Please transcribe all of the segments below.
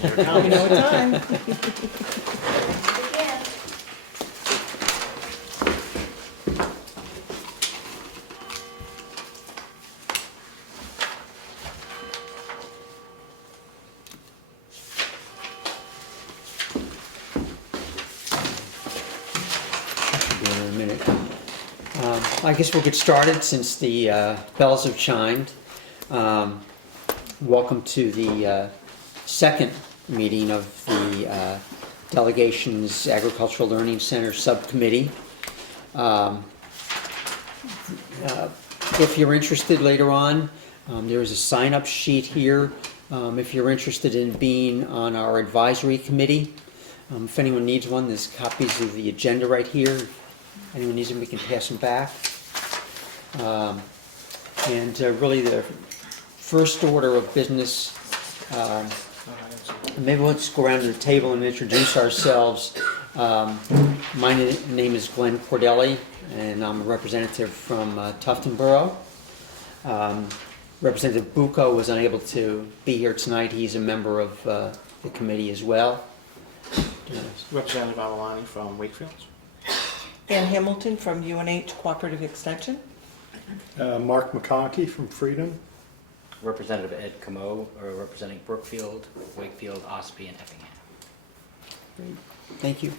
Here it We comes. know what time. Again. Be in a minute. I guess we'll get started since the bells have chimed. Welcome to the second meeting of the Delegation's Agricultural Learning Center Subcommittee. If you're interested later on, there is a sign-up sheet here. If you're interested in being on our advisory committee, if anyone needs one, there's copies of the agenda right here. If anyone needs them, we can pass them back. Really the first order of business, maybe we'll just go around to the table and introduce ourselves. My name is Glenn Cordelli, and I'm a representative from Tufton Borough. Representative Bucco was unable to be here tonight. He's a member of the committee as well. Representative Avalani from Wakefield. Ann Hamilton from UNH Cooperative Extension. Mark McConkey from Freedom. Representative Ed Comeau, representing Brookfield, Wakefield, Ospey, and Effingham. Great. Thank you.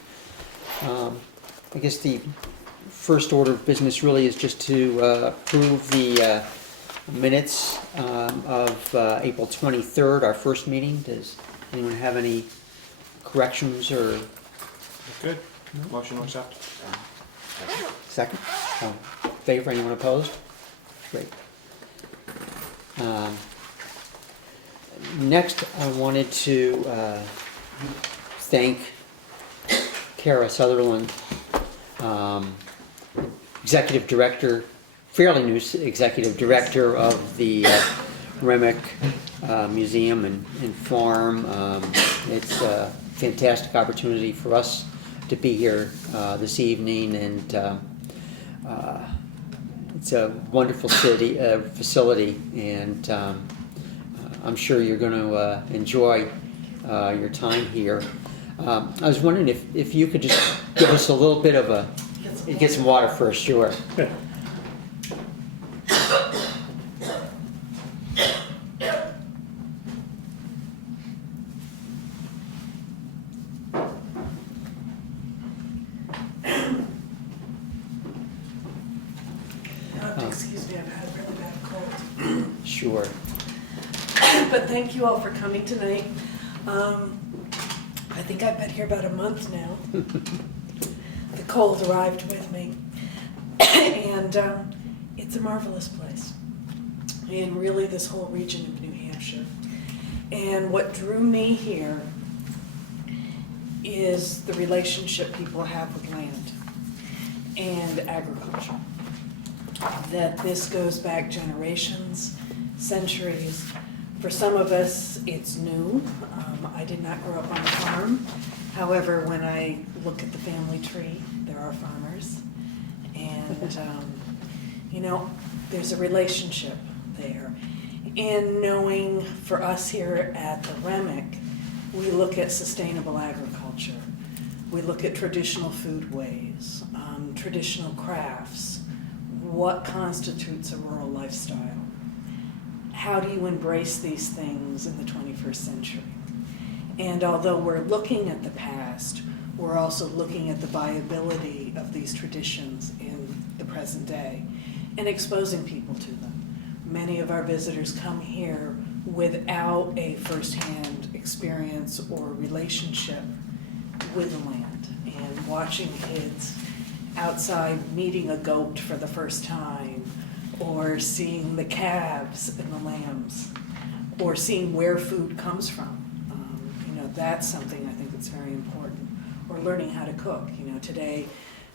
I guess the first order of business really is just to approve the minutes of April 23rd, our first meeting. Does anyone have any corrections or Good. Motion to accept. second? Favor? Anyone opposed? Great. Next, I wanted to thank Kara Sutherland, Executive Director, fairly new Executive Director of the Remick Museum and Farm. It's a fantastic opportunity for us to be here this evening, and it's a wonderful facility, and I'm sure you're going to enjoy your time here. I was wondering if you could just give us a little bit of a... Get some water first, sure. Excuse me, I've had a really bad cold. Sure. But thank you all for coming tonight. I think I've been here about a month now. The cold arrived with me. And it's a marvelous place. And really this whole region of New Hampshire. And what drew me here is the relationship people have with land and agriculture. That this goes back generations, centuries. For some of us, it's new. I did not grow up on a farm. However, when I look at the family tree, there are farmers. And, there's a relationship there. And knowing for us here at the Remick, we look at sustainable agriculture. We look at traditional foodways, traditional crafts. What constitutes a rural lifestyle? How do you embrace these things in the 21st century? And although we're looking at the past, we're also looking at the viability of these traditions in the present day and exposing people to them. Many of our visitors come here without a firsthand experience or relationship with the land, and watching kids outside meeting a goat for the first time, or seeing the calves and the lambs, or seeing where food comes from. That's something I think that's very important. Or learning how to cook. Today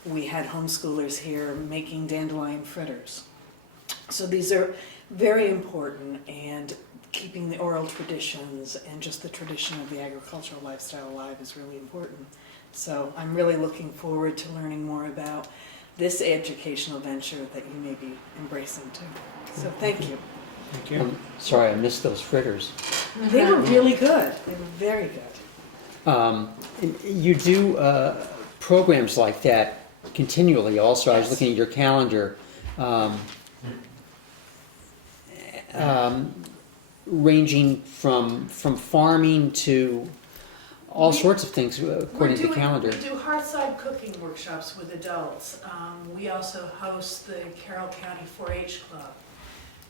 we had homeschoolers here making dandelion fritters. So these are very important, and keeping the oral traditions and just the tradition of the agricultural lifestyle alive is really important. So I'm really looking forward to learning more about this educational venture that you may be embracing too. So thank you. Thank you. I'm sorry, I missed those fritters. They were really good. They were very good. And you do programs like that continually also. I was Yes. looking at your calendar. Ranging from farming to all sorts of things according to the calendar. We do hearthside cooking workshops with adults. We also host the Carroll County 4-H Club.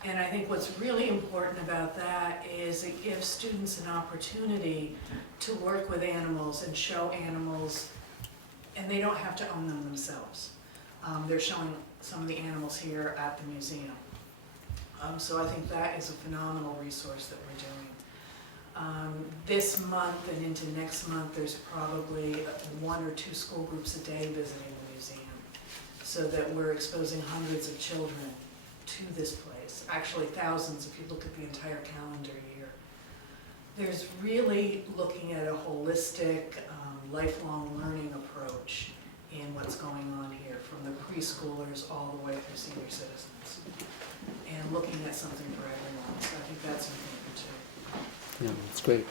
And I think what's really important about that is it gives students an opportunity to work with animals and show animals, and they don't have to own them themselves. They're showing some of the animals here at the museum. So I think that is a phenomenal resource that we're doing. This month and into next month, there's probably 1 or 2 school groups a day visiting the museum, so that we're exposing hundreds of children to this place, actually thousands if you look at the entire calendar year. There's really looking at a holistic, lifelong learning approach in what's going on here, from the preschoolers all the way through senior citizens, and looking at something for everyone. So I think that's important too. Yeah, that's great.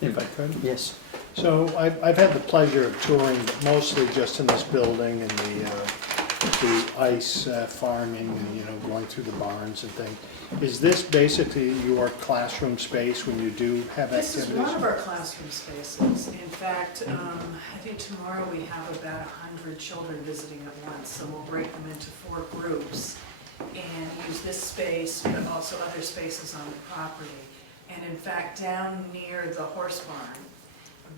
If I could. Yes. So I've had the pleasure of touring, but mostly just in this building and the ice farming and, going through the barns and things. Is this basically your classroom space when you do have This activities? is one of our classroom spaces. In fact, I think tomorrow we have about 100 children visiting at once, so we'll break them into 4 groups and use this space, but also other spaces on the property. And in fact, down near the horse barn,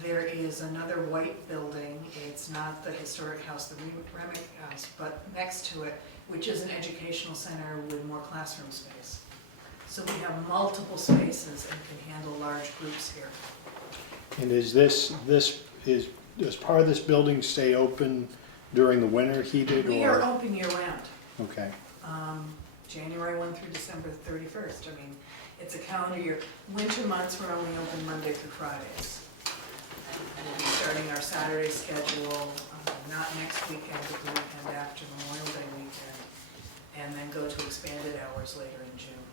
there is another white building. It's not the historic house, the Remick house, but next to it, which is an educational center with more classroom space. So we have multiple spaces and can handle large groups here. And is does part of this building stay open during the winter, heated, We are or? open year-round, Okay, January 1 through December 31st. I mean, it's a calendar year. Winter months, we're only open Monday through Fridays. We'll be starting our Saturday schedule, not next weekend, but the weekend after Memorial Day weekend, and then go to expanded hours later in June.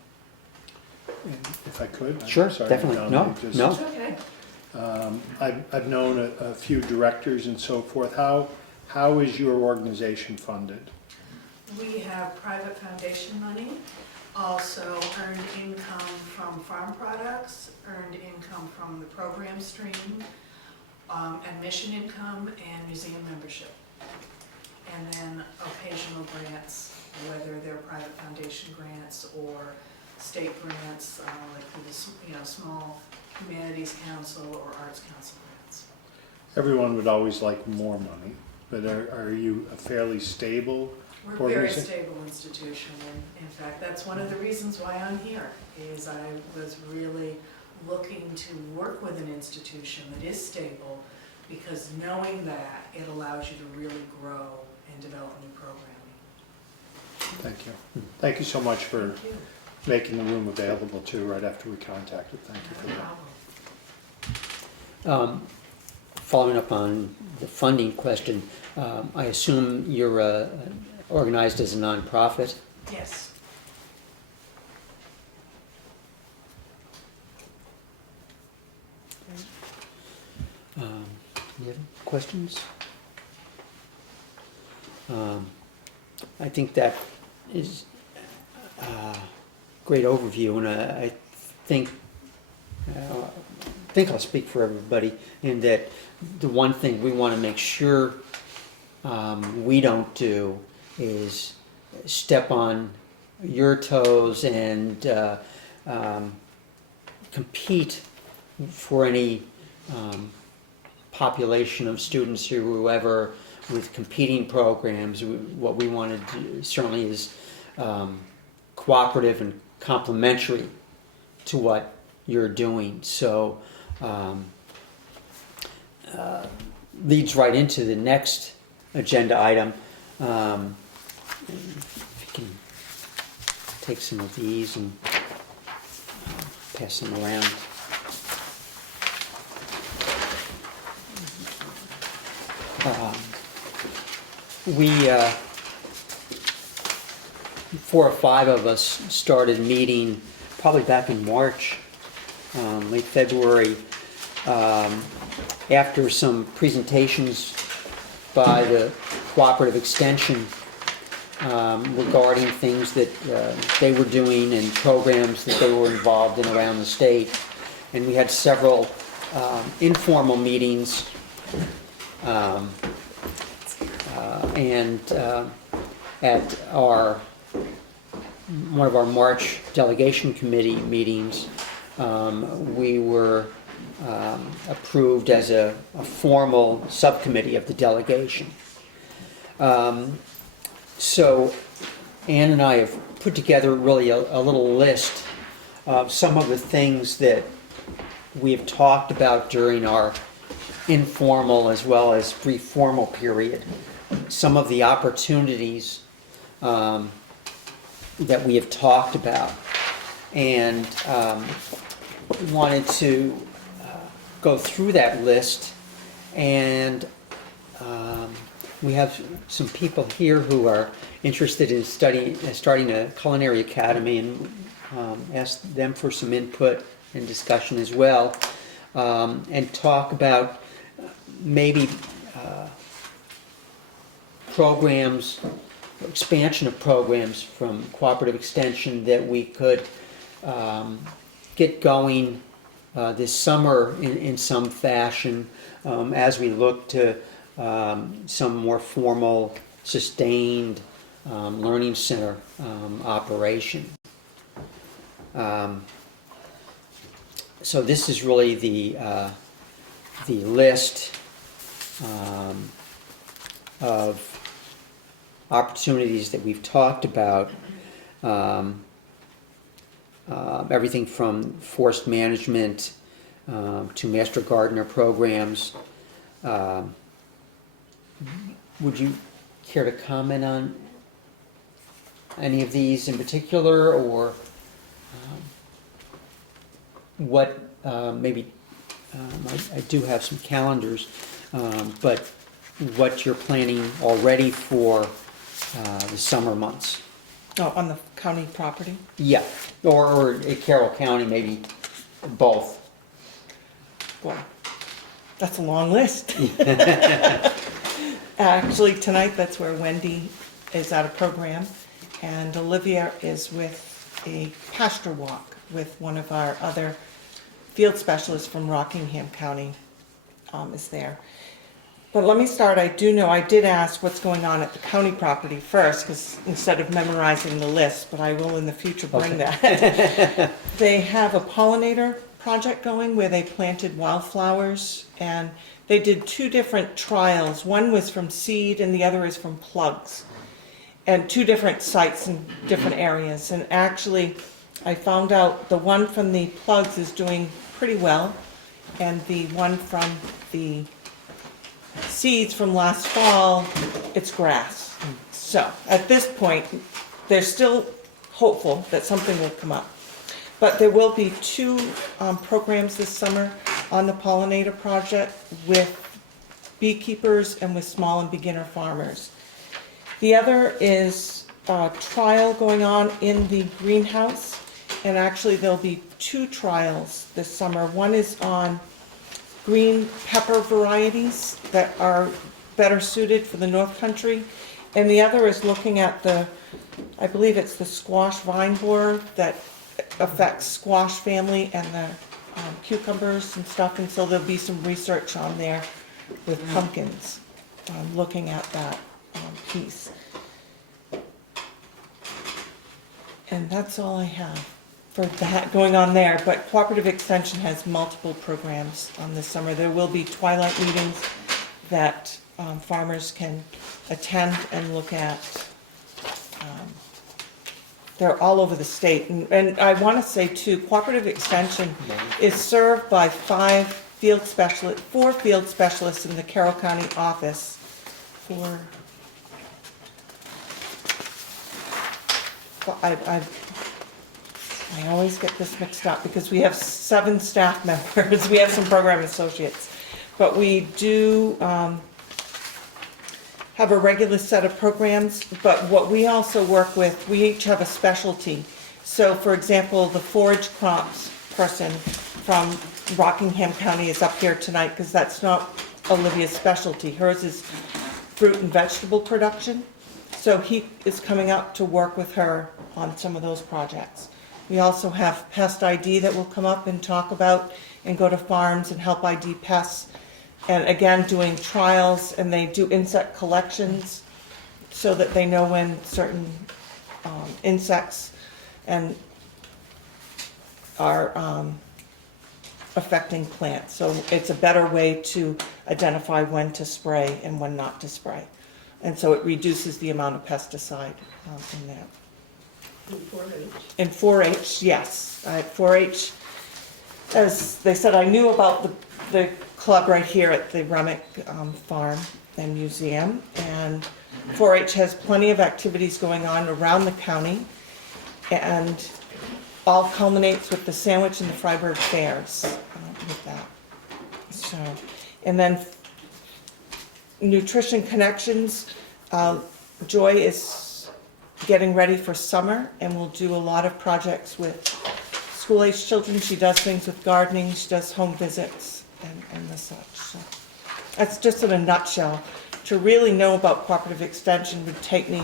and if I could? I'm Sure, sorry, definitely. Donna, No, just- no. It's okay. I've known a few directors and so forth. How is your organization funded? We have private foundation money, also earned income from farm products, earned income from the program stream, admission income, and museum membership. And then occasional grants, whether they're private foundation grants or state grants, like through the small humanities council or arts council grants. Everyone would always like more money, but are you a fairly stable We're a very organization? stable institution, and in fact, that's one of the reasons why I'm here, is I was really looking to work with an institution that is stable, because knowing that, it allows you to really grow and develop new programming. Thank you. Thank you so much for Thank you. making the room available too, right after we contacted. Thank you for No that. problem. Following up on the funding question, I assume you're organized as a nonprofit? Yes. Any other questions? I think that is a great overview, and I think I'll speak for everybody in that the one thing we want to make sure we don't do is step on your toes and compete for any population of students or whoever with competing programs. What we want to do certainly is cooperative and complementary to what you're doing. So leads right into the next agenda item. If you can take some of these and pass them around. We 4 or 5 of us started meeting probably back in March late February, after some presentations by the Cooperative Extension regarding things that they were doing and programs that they were involved in around the state. And we had several informal meetings and at one of our March Delegation Committee meetings, we were approved as a formal subcommittee of the delegation. So Ann and I have put together really a little list of some of the things that we have talked about during our informal as well as brief formal period. Some of the opportunities that we have talked about, and wanted to go through that list. And we have some people here who are interested in starting a culinary academy, and ask them for some input and discussion as well, and talk about maybe programs, expansion of programs from Cooperative Extension that we could get going this summer in some fashion, as we look to some more formal, sustained learning center operation. So this is really the list of opportunities that we've talked about. Everything from forest management to master gardener programs. Would you care to comment on any of these in particular, or what maybe, I do have some calendars, but what you're planning already for the summer months? Oh, on the county property? Yeah, or at Carroll County, maybe both. Well, that's a long list. Actually, tonight, that's where Wendy is at a program, and Olivia is with a pasture walk with one of our other field specialists from Rockingham County is there. But let me start. I did ask what's going on at the county property first, because instead of memorizing the list, but I will in the future bring that. They have a pollinator project going where they planted wildflowers, and they did 2 different trials. One was from seed and the other is from plugs, and 2 different sites in different areas. And actually, I found out the one from the plugs is doing pretty well, and the one from the seeds from last fall, it's grass. So at this point, they're still hopeful that something will come up. But there will be 2 programs this summer on the pollinator project with beekeepers and with small and beginner farmers. The other is a trial going on in the greenhouse, and actually there'll be 2 trials this summer. One is on green pepper varieties that are better suited for the North Country, and the other is looking at I believe it's the squash vine borer that affects squash family and the cucumbers and stuff, and so there'll be some research on there with pumpkins, looking at that piece. And that's all I have for that going on there, but Cooperative Extension has multiple programs this summer. There will be twilight meetings that farmers can attend and look at. They're all over the state, and I want to say too, Cooperative Extension is served by 4 field specialists in the Carroll County office for, I always get this mixed up because we have 7 staff members. We have some program associates, but we do have a regular set of programs. But what we also work with, we each have a specialty. So for example, the forage crops person from Rockingham County is up here tonight, because that's not Olivia's specialty. Hers is fruit and vegetable production. So he is coming up to work with her on some of those projects. We also have Pest ID that will come up and talk about and go to farms and help ID pests. And again, doing trials, and they do insect collections so that they know when certain insects and are affecting plants. So it's a better way to identify when to spray and when not to spray. And so it reduces the amount of pesticide in that. In 4-H, yes. 4-H, as they said, I knew about the club right here at the Remick Farm and Museum. And 4-H has plenty of activities going on around the county. And all culminates with the Sandwich and the Freiburg Fairs with that. So, and then Nutrition Connections, Joy is getting ready for summer, and we'll do a lot of projects with school-age children. She does things with gardening, she does home visits and the such. So that's just in a nutshell. To really know about cooperative extension would take me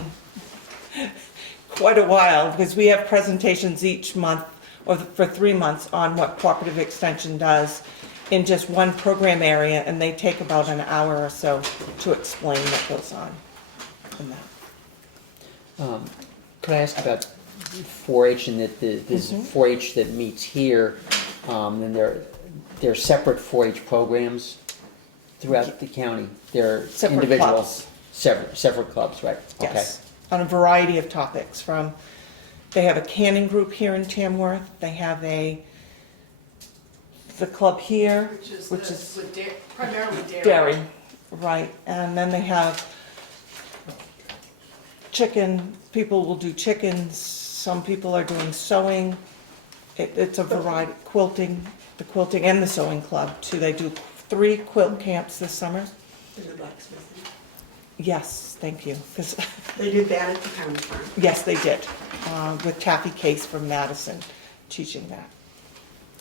quite a while, because we have presentations each month, or for 3 months, on what cooperative extension does in just one program area, and they take about an hour or so to explain what goes on in that. Could I ask about 4-H, and that there's 4-H that meets here, and there are separate 4-H programs throughout the county? They're Separate individual, clubs. separate clubs, right? Yes, on a variety of topics. They have a canning group here in Tamworth. They have the club here, which is primarily dairy, right? And then they have chicken. People will do chickens. Some people are doing sewing. It's a variety. Quilting, the quilting and the sewing club too. They do 3 quilt camps this summer. In the blacksmithing. Yes, thank you. 'Cause They did that at the county farm. yes, they did, with Taffy Case from Madison teaching that.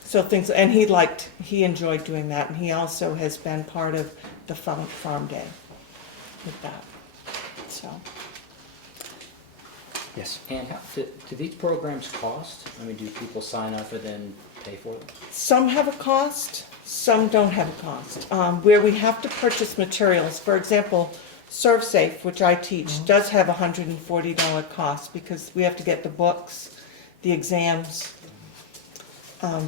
So things, and he enjoyed doing that, and he also has been part of the farm day with that, so. Yes. And do these programs cost? I mean, do people sign up and then pay for them? Some have a cost, some don't have a cost. Where we have to purchase materials, for example, ServSafe, which I teach, does have a $140 cost, because we have to get the books, the exams,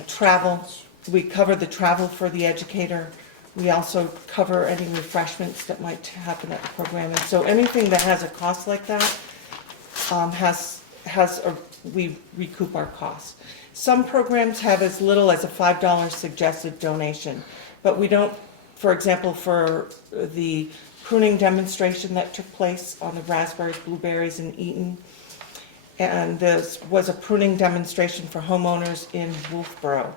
travel. We cover the travel for the educator. We also cover any refreshments that might happen at the program. And so anything that has a cost like that we recoup our costs. Some programs have as little as a $5 suggested donation, but we don't, for example, for the pruning demonstration that took place on the raspberries, blueberries in Eaton, and this was a pruning demonstration for homeowners in Wolfboro.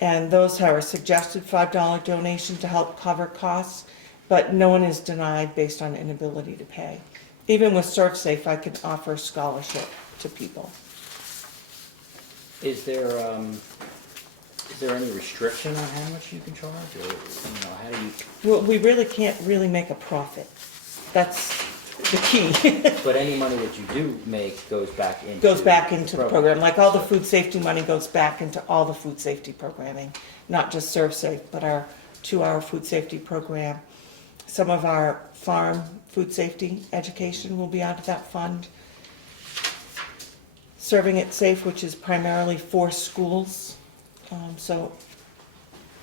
And those are a suggested $5 donation to help cover costs, but no one is denied based on inability to pay. Even with ServSafe, I could offer scholarship to people. Is there any restriction on how much you can charge, or how do you? Well, we really can't really make a profit. That's the key. But any money that you do make goes back into The program. Like all the food safety money goes back into all the food safety programming, not just ServSafe, but our 2-hour food safety program. Some of our farm food safety education will be out of that fund. Serving It Safe, which is primarily for schools, so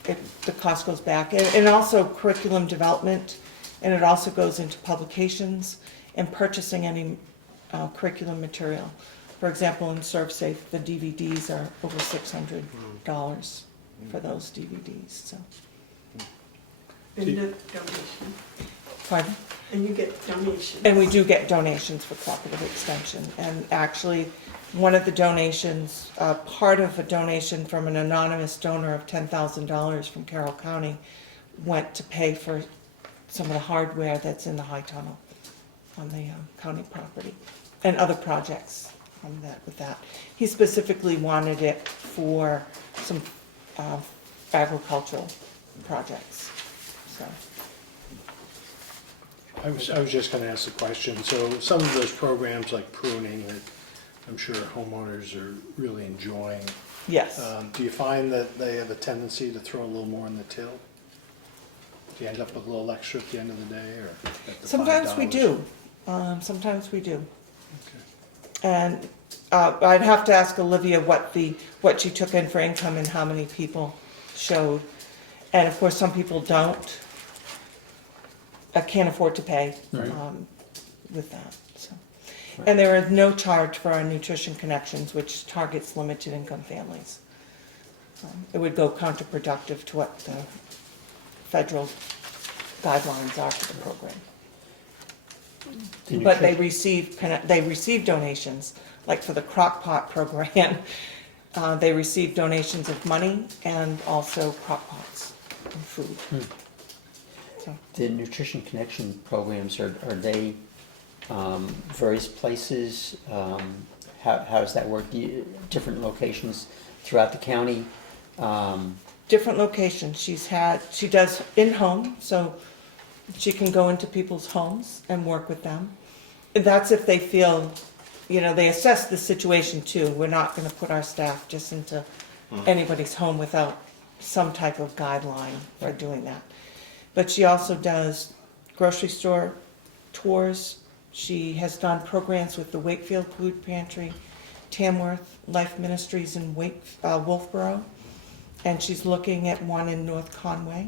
the cost goes back. And also curriculum development, and it also goes into publications and purchasing any curriculum material. For example, in ServSafe, the DVDs are over $600 for those DVDs, so. And you get donation. Pardon? And you get donations. And we do get donations for cooperative extension. And actually, one of the donations, part of a donation from an anonymous donor of $10,000 from Carroll County went to pay for some of the hardware that's in the high tunnel on the county property and other projects with that. He specifically wanted it for some agricultural projects, so. I was just gonna ask the question, so some of those programs like pruning that I'm sure homeowners are really enjoying, Yes, do you find that they have a tendency to throw a little more in the till? Do you end up with a little extra at the end of the day, or at the sometimes we $5? do, sometimes we do. Okay. And I'd have to ask Olivia what she took in for income and how many people showed. And of course, some people don't, can't afford to pay Right. with that, so. And there is no charge for our nutrition connections, which targets limited income families. It would go counterproductive to what the federal guidelines are for the program. The But they nutri- receive donations, like for the crock pot program, they receive donations of money and also crock pots and food. So, The Nutrition Connection programs, are they various places? How does that work? Different locations throughout the county? different locations, she does in-home, so she can go into people's homes and work with them. And that's if they feel, they assess the situation too. We're not gonna put our staff just into anybody's home without some type of guideline for doing that. But she also does grocery store tours. She has done programs with the Wakefield Food Pantry, Tamworth Life Ministries in Wolfboro, and she's looking at one in North Conway.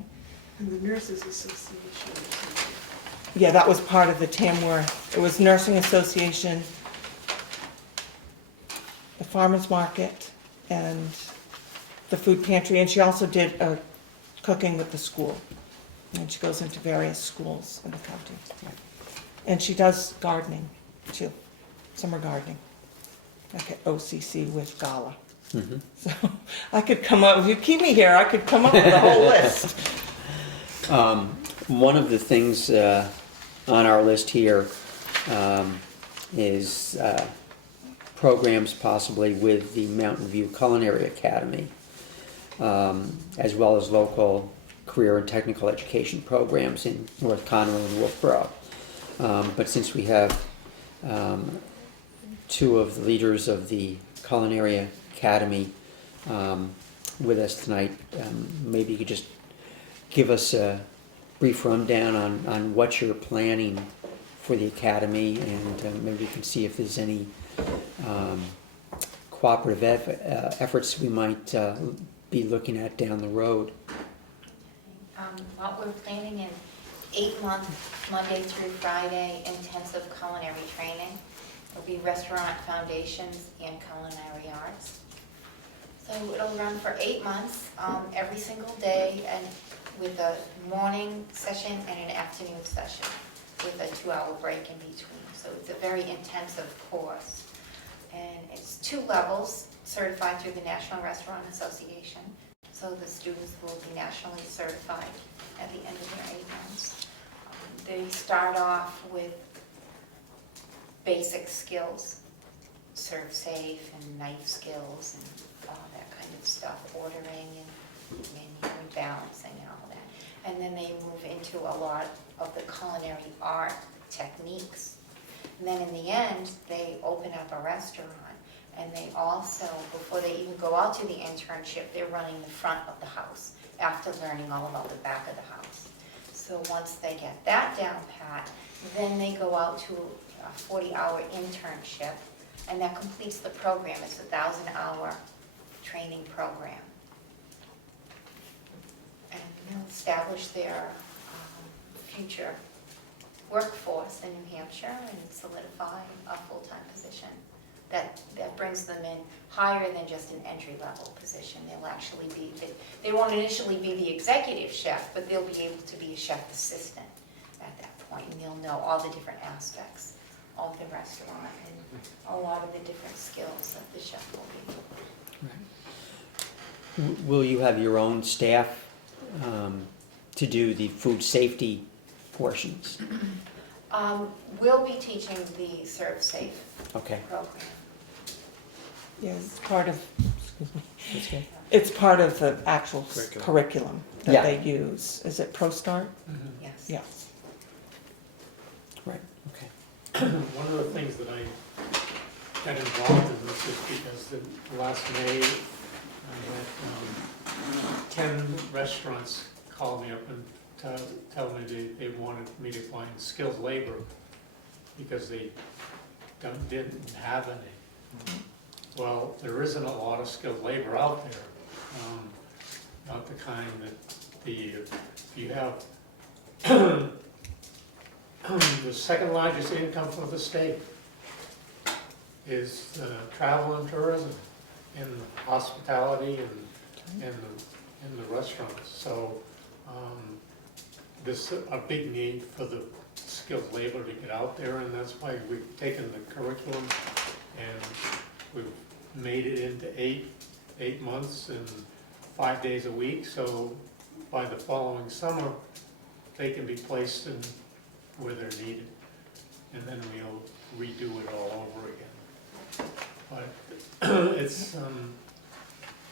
And the Nurses Association or something. Yeah, that was part of the Tamworth, it was Nursing Association, the Farmers Market, and the Food Pantry, and she also did cooking with the school. And she goes into various schools in the county. And she does gardening too, summer gardening, like at OCC with Gala. Mhm. So I could come up, if you keep me here, I could come up with a whole list. One of the things on our list here is programs possibly with the Mountain View Culinary Academy, as well as local career and technical education programs in North Conway and Wolfboro. But since we have two of the leaders of the Culinary Academy with us tonight, maybe you could just give us a brief rundown on what you're planning for the Academy, and maybe we can see if there's any cooperative efforts we might be looking at down the road. What we're planning an 8-month, Monday through Friday, intensive culinary training. It'll be restaurant foundations and culinary arts. So it'll run for 8 months, every single day, and with a morning session and an afternoon session with a 2-hour break in between. So it's a very intensive course. And it's 2 levels, certified through the National Restaurant Association. So the students will be nationally certified at the end of their 8 months. They start off with basic skills, serve safe and knife skills and that kind of stuff, ordering and menu and balancing and all that. And then they move into a lot of the culinary art techniques. And then in the end, they open up a restaurant. And they also, before they even go out to the internship, they're running the front of the house after learning all about the back of the house. So once they get that down pat, then they go out to a 40-hour internship, and that completes the program. It's a 1,000-hour training program. And they'll establish their future workforce in New Hampshire and solidify a full-time position. That brings them in higher than just an entry-level position. They'll actually be, they won't initially be the executive chef, but they'll be able to be a chef assistant at that point, and they'll know all the different aspects of the restaurant and a lot of the different skills that the chef will be. Will you have your own staff to do the food safety portions? We'll be teaching the Serve Safe Okay. program. Yeah, it's part of That's good. It's part of the actual Curriculum. curriculum that Yeah. they use. Is it ProStart? Yes. Yes. Right, okay. One of the things that I got involved in this is because the last May, I had 10 restaurants call me up and tell me they wanted me to find skilled labor because they didn't have any. Well, there isn't a lot of skilled labor out there. Not the kind that if you have the second largest income for the state is travel and tourism and hospitality and the restaurants. So there's a big need for the skilled labor to get out there, and that's why we've taken the curriculum and we've made it into eight months and 5 days a week. So by the following summer, they can be placed in where they're needed, and then we'll redo it all over again. But it's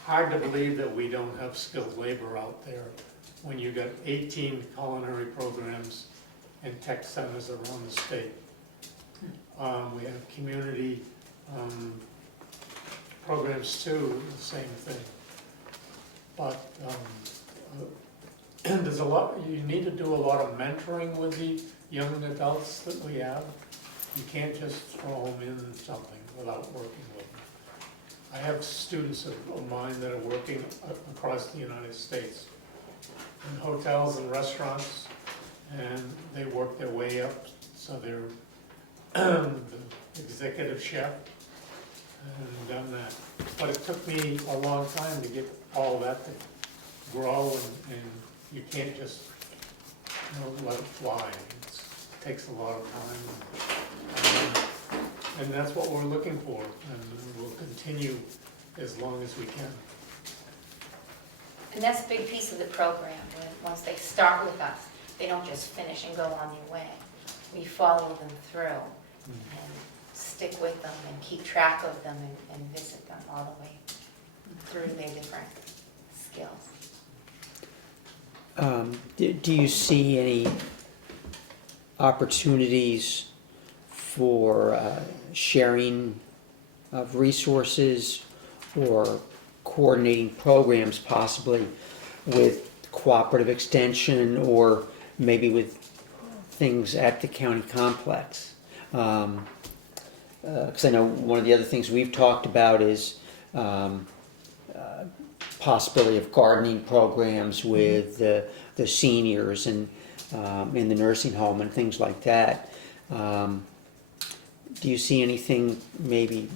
hard to believe that we don't have skilled labor out there when you got 18 culinary programs and tech centers around the state. We have community programs too, the same thing. But there's a lot, you need to do a lot of mentoring with the young adults that we have. You can't just throw them in something without working with them. I have students of mine that are working across the United States in hotels and restaurants, and they work their way up, so they're the executive chef and done that. But it took me a long time to get all that to grow, and you can't just let it fly. It takes a lot of time. And that's what we're looking for, and we'll continue as long as we can. And that's a big piece of the program. Once they start with us, they don't just finish and go on their way. We follow them through and stick with them and keep track of them and visit them all the way through their different skills. Do you see any opportunities for sharing of resources or coordinating programs possibly with cooperative extension or maybe with things at the county complex? Because I know one of the other things we've talked about is possibility of gardening programs with the seniors and in the nursing home and things like that. Do you see anything maybe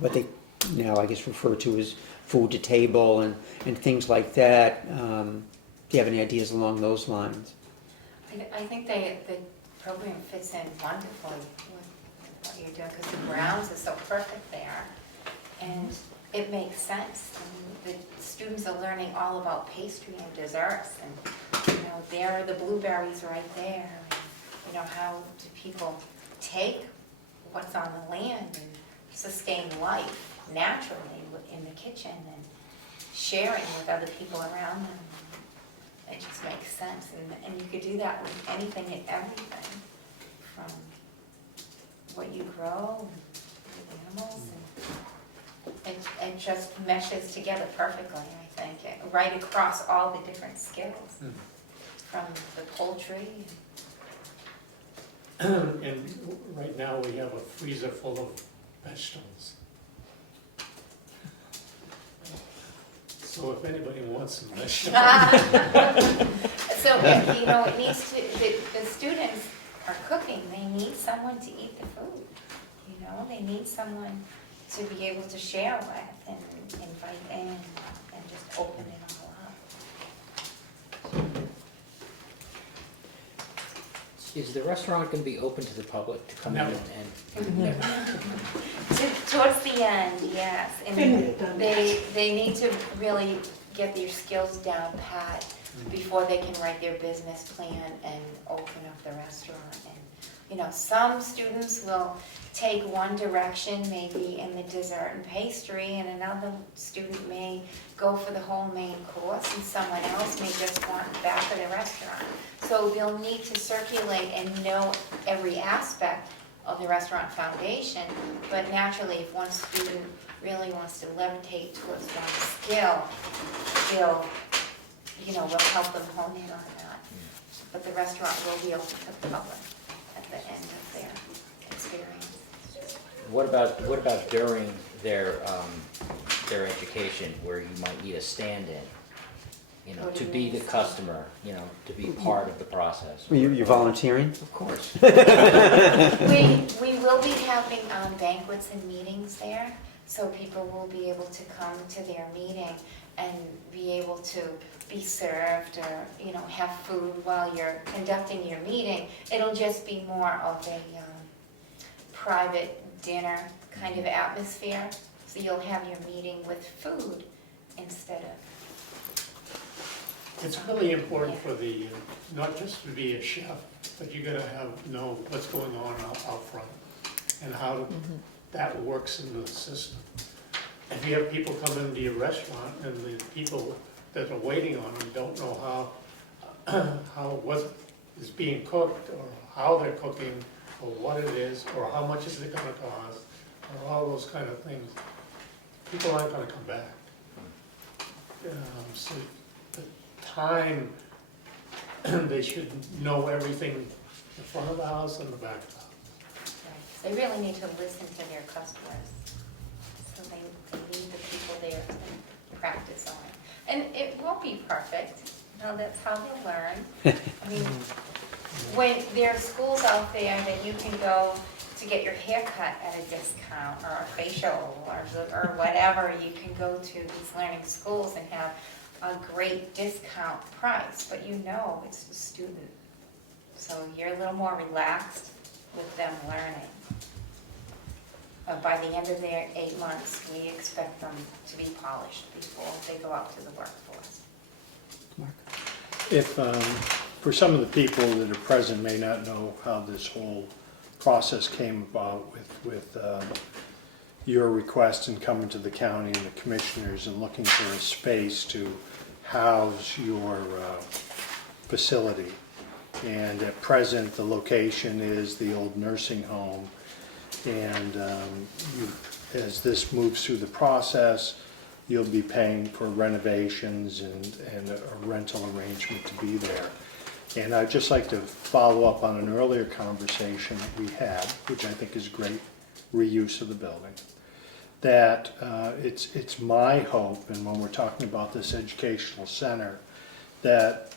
what they now I guess refer to as food to table and things like that? Do you have any ideas along those lines? I think the program fits in wonderfully with what you're doing because the grounds are so perfect there. And it makes sense. I mean, the students are learning all about pastry and desserts, and there are the blueberries right there. And, how do people take what's on the land and sustain life naturally in the kitchen and sharing with other people around them? It just makes sense, and you could do that with anything and everything, from what you grow with animals, and it just meshes together perfectly, I think, right across all the different skills, from the poultry. And right now we have a freezer full of vegetables. So if anybody wants some vegetables. So, it needs to, the students are cooking, they need someone to eat the food, they need someone to be able to share with and invite in and just open it all up. Is the restaurant going to be open to the public to come in No. and? Towards the end, yes, and they need to really get their skills down pat before they can write their business plan and open up the restaurant and You know, some students will take one direction, maybe in the dessert and pastry, and another student may go for the whole main course, and someone else may just want the back of the restaurant. So they'll need to circulate and know every aspect of the restaurant foundation, but naturally, if one student really wants to levitate towards one skill, we'll help them hone in on that. But the restaurant will be open to the public at the end of their experience. What about during their education, where you might need a stand-in, What do to you be mean, the stand-in? customer, to be part of the process? You're volunteering? Of course. We will be having banquets and meetings there, so people will be able to come to their meeting and be able to be served or, have food while you're conducting your meeting. It'll just be more of a private dinner kind of atmosphere, so you'll have your meeting with food instead of... It's really important for not just to be a chef, but you gotta know what's going on out front and how that works in the system. If you have people come into your restaurant and the people that are waiting on them don't know what is being cooked, or how they're cooking, or what it is, or how much is it gonna cost, or all those kind of things, people aren't gonna come back. So the time, they should know everything, the front of the house and the back of the house. Right. They really need to listen to their customers, so they need the people there to practice on it. And it won't be perfect, that's how they'll learn. I mean, when there are schools out there that you can go to get your hair cut at a discount, or a facial, or whatever, you can go to these learning schools and have a great discount price, but it's the student. So you're a little more relaxed with them learning. By the end of their 8 months, we expect them to be polished before they go out to the workforce. If, for some of the people that are present may not know how this whole process came about with your request in coming to the county and the commissioners and looking for a space to house your facility. And at present, the location is the old nursing home. And as this moves through the process, you'll be paying for renovations and a rental arrangement to be there. And I'd just like to follow up on an earlier conversation that we had, which I think is great reuse of the building. That it's my hope, and when we're talking about this educational center, that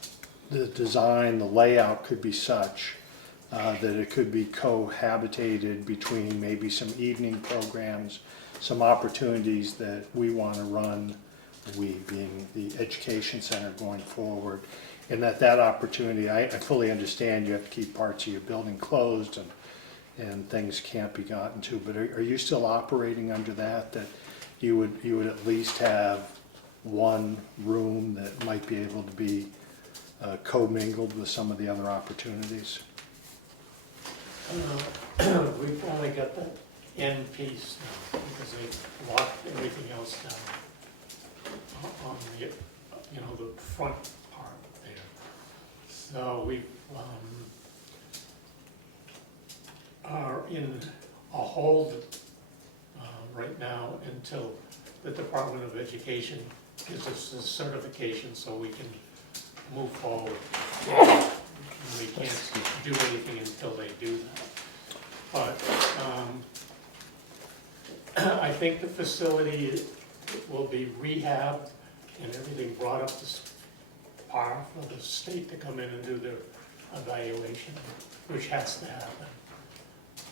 the design, the layout could be such that it could be cohabitated between maybe some evening programs, some opportunities that we want to run, we being the education center going forward, and that opportunity, I fully understand you have to keep parts of your building closed and things can't be gotten to, but are you still operating under that you would at least have one room that might be able to be commingled with some of the other opportunities? We've only got the end piece now, because they've locked everything else down on the, the front part there. So we are in a hold right now until the Department of Education gives us the certification so we can move forward. We can't do anything until they do that. But I think the facility will be rehabbed and everything brought up to par for the state to come in and do their evaluation, which has to happen.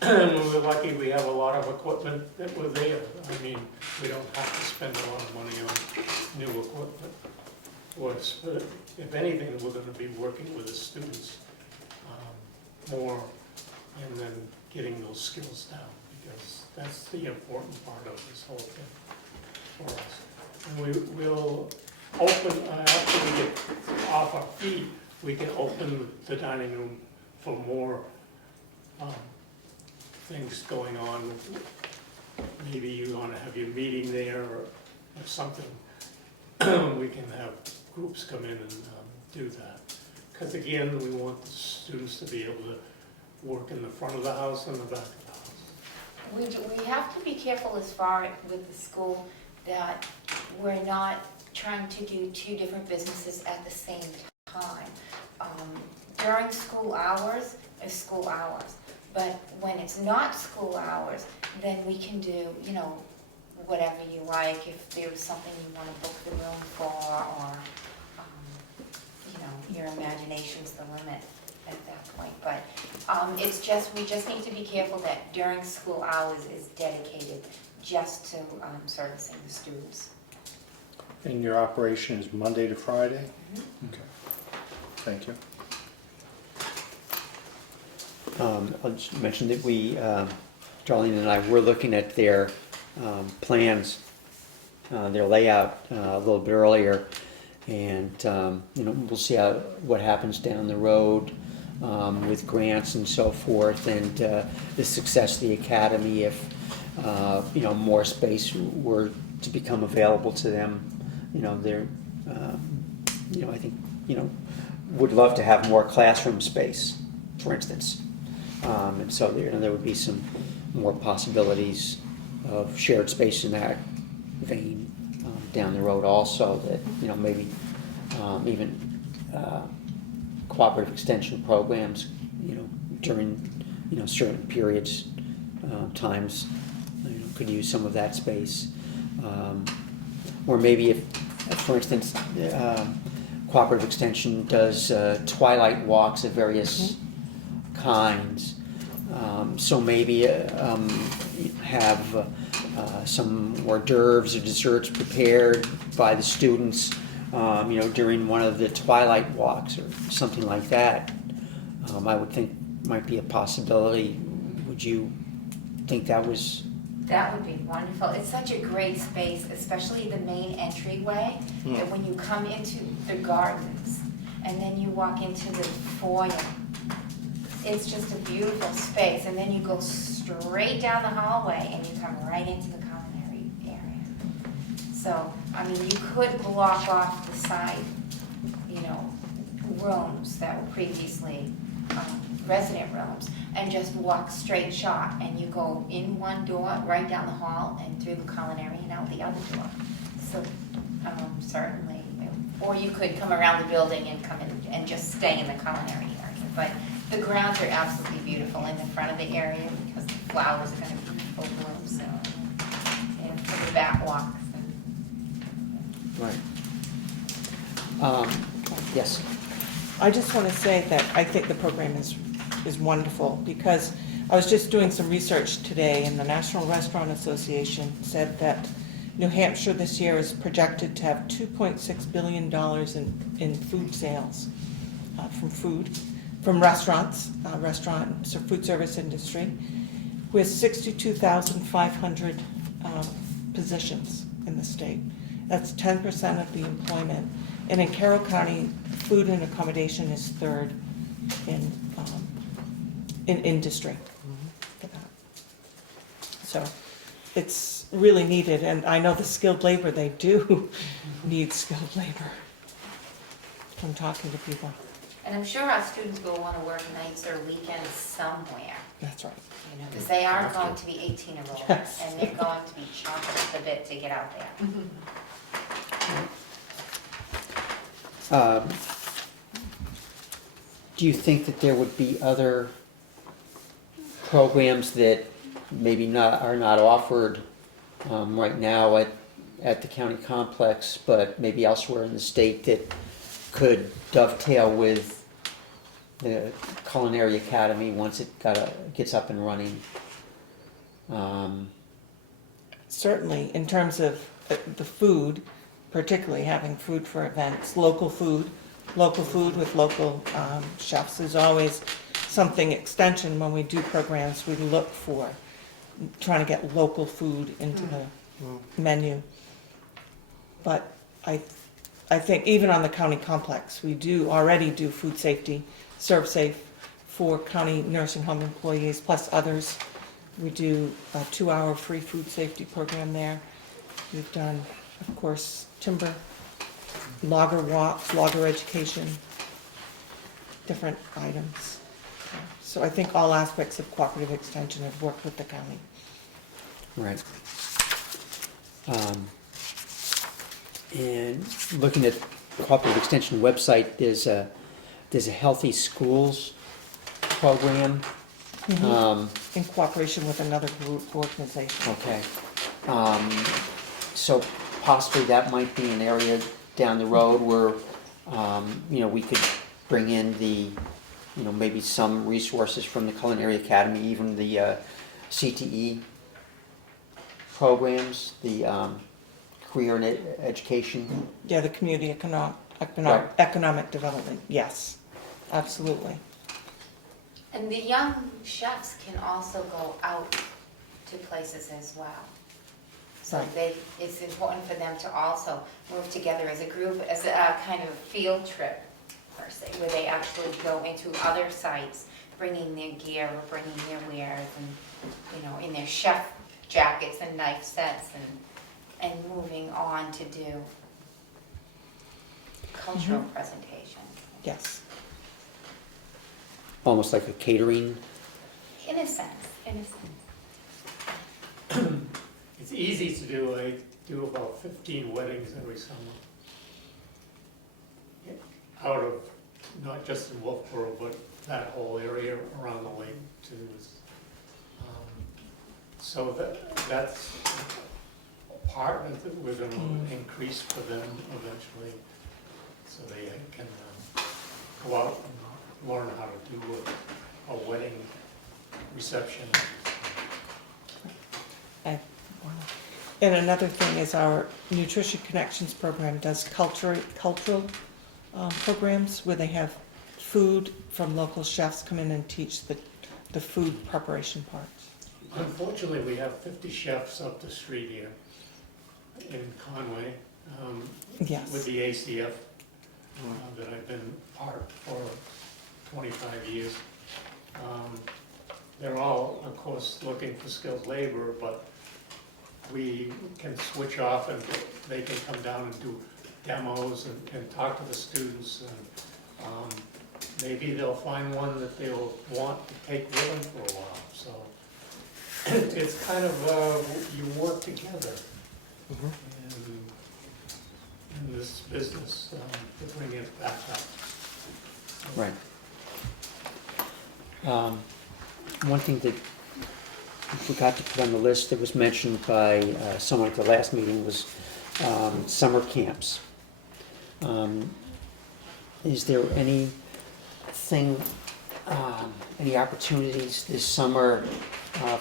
And we're lucky we have a lot of equipment that were there. I mean, we don't have to spend a lot of money on new equipment. If anything, we're going to be working with the students more, and then getting those skills down, because that's the important part of this whole thing for us. And we'll open, after we get off our feet, we can open the dining room for more things going on. Maybe you want to have your meeting there or something. We can have groups come in and do that. Because again, we want the students to be able to work in the front of the house and the back of the house. We have to be careful as far with the school that we're not trying to do two different businesses at the same time. During school hours is school hours, but when it's not school hours, then we can do, you know, whatever you like. If there's something you want to book the room for, or you know, your imagination's the limit at that point. But it's just, we just need to be careful that during school hours is dedicated just to servicing the students. And your operation is Monday to Friday? Mm-hmm. Okay, thank you. I'll just mention that we, Darlene and I were looking at their plans, their layout a little bit earlier, and you know, we'll see what happens down the road with grants and so forth, and the success of the academy if you know, more space were to become available to them. You know, they're you know, I think, you know, would love to have more classroom space, for instance. And so there, you know, there would be some more possibilities of shared space in that vein down the road also, that, you know, maybe even cooperative extension programs, you know, during, you know, certain periods, times, you know, could use some of that space. Or maybe if, for instance, cooperative extension does twilight walks of various kinds. So maybe have some hors d'oeuvres or desserts prepared by the students, you know, during one of the twilight walks or something like that. I would think might be a possibility. Would you think that was? That would be wonderful. It's such a great space, especially the main entryway, that when you come into the gardens and then you walk into the foyer, it's just a beautiful space. And then you go straight down the hallway and you come right into the culinary area. So, I mean, you could block off the side, you know, rooms that were previously resident rooms, and just walk straight shot, and you go in one door, right down the hall, and through the culinary and out the other door. So certainly, or you could come around the building and come in and just stay in the culinary area. But the grounds are absolutely beautiful in the front of the area because the flowers are going to be full bloom soon, and for the back walks. Right. Yes. I just want to say that I think the program is wonderful, because I was just doing some research today, and the National Restaurant Association said that New Hampshire this year is projected to have $2.6 billion in food sales from restaurants, food service industry, with 62,500 positions in the state. That's 10% of the employment. And in Carroll County, food and accommodation is third in industry for that. So it's really needed, and I know the skilled labor, they do need skilled labor from talking to people. And I'm sure our students will want to work nights or weekends somewhere, That's right. you know, because they are going to be 18 enrollments, Yes. and they're going to be chomping at the bit to get out there. Do you think that there would be other programs that maybe are not offered right now at the county complex, but maybe elsewhere in the state, that could dovetail with the Culinary Academy once it gets up and running? Certainly, in terms of the food, particularly having food for events, local food with local chefs is always something extension. When we do programs, we look for trying to get local food into the menu. But I think even on the county complex, we already do food safety, serve safe for county nursing home employees, plus others. We do a 2-hour free food safety program there. We've done, of course, timber, logger walks, logger education, different items. So I think all aspects of cooperative extension have worked with the county. Right. And looking at Cooperative Extension website, there's a Healthy Schools program. In cooperation with another group organization. Okay. So possibly that might be an area down the road where, we could bring in maybe some resources from the Culinary Academy, even the CTE programs, the career and education. Yeah, the community Right. economic development, yes, absolutely. And the young chefs can also go out to places as well. So Right. it's important for them to also work together as a group, as a kind of field trip, per se, where they actually go into other sites, bringing their gear or bringing their wares and, in their chef jackets and knife sets and moving on to do cultural presentation. Yes. Almost like a catering. In a sense. It's easy to do. I do about 15 weddings every summer. Out of, not just in Wolfboro, but that whole area around the lake too. So that's a part that we're going to increase for them eventually, so they can go out and learn how to do a wedding reception. And another thing is our Nutrition Connections program does cultural programs where they have food from local chefs come in and teach the food preparation parts. Unfortunately, we have 50 chefs up the street here in Conway, Yes. with the ACF that I've been part for 25 years. They're all, of course, looking for skilled labor, but we can switch off and they can come down and do demos and talk to the students. And maybe they'll find one that they'll want to take with them for a while. So it's kind of, you work together in this business to bring it back up. Right. One thing that we forgot to put on the list that was mentioned by someone at the last meeting was summer camps. Is there anything, any opportunities this summer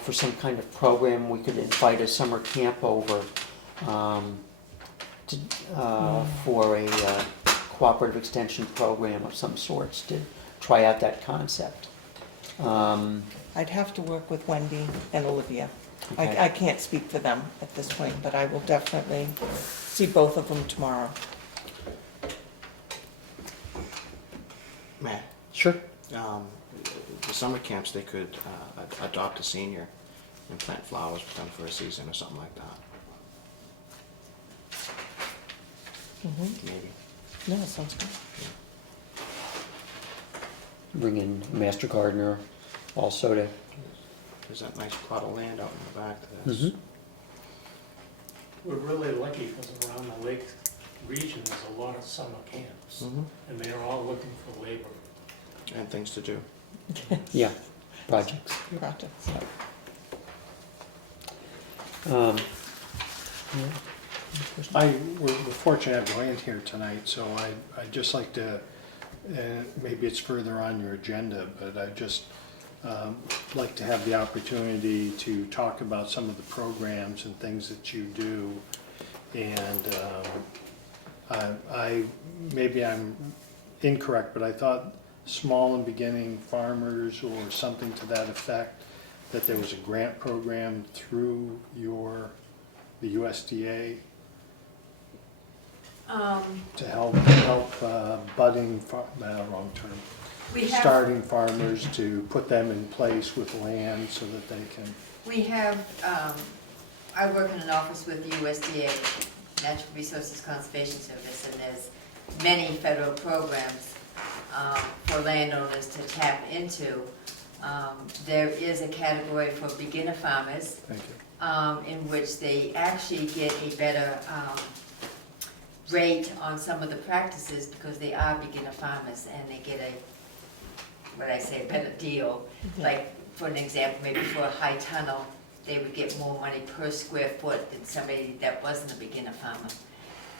for some kind of program we could invite a summer camp over for a cooperative extension program of some sorts to try out that concept? I'd have to work with Wendy and Olivia. Okay. I can't speak for them at this point, but I will definitely see both of them tomorrow. Matt, Sure. the summer camps, they could adopt a senior and plant flowers with them for a season or something like that, maybe. No, that sounds good. Bring in a master gardener also to. There's that nice plot of land out in the back to this. Mhm. We're really lucky because around the lake region, there's a lot of summer camps, and they're all looking for labor. And things to do. Yeah, projects. Projects. Yeah. We're fortunate to have Joanne here tonight, so I'd just like to, maybe it's further on your agenda, but I'd just like to have the opportunity to talk about some of the programs and things that you do. And maybe I'm incorrect, but I thought small and beginning farmers or something to that effect, that there was a grant program through the USDA to help budding, wrong term, We have, starting farmers to put them in place with land so that they can, We have, I work in an office with the USDA, Natural Resources Conservation Service, and there's many federal programs for landowners to tap into. There is a category for beginner farmers, thank you. in which they actually get a better rate on some of the practices because they are beginner farmers and they get a, a better deal. Like, for an example, maybe for a high tunnel, they would get more money per square foot than somebody that wasn't a beginner farmer.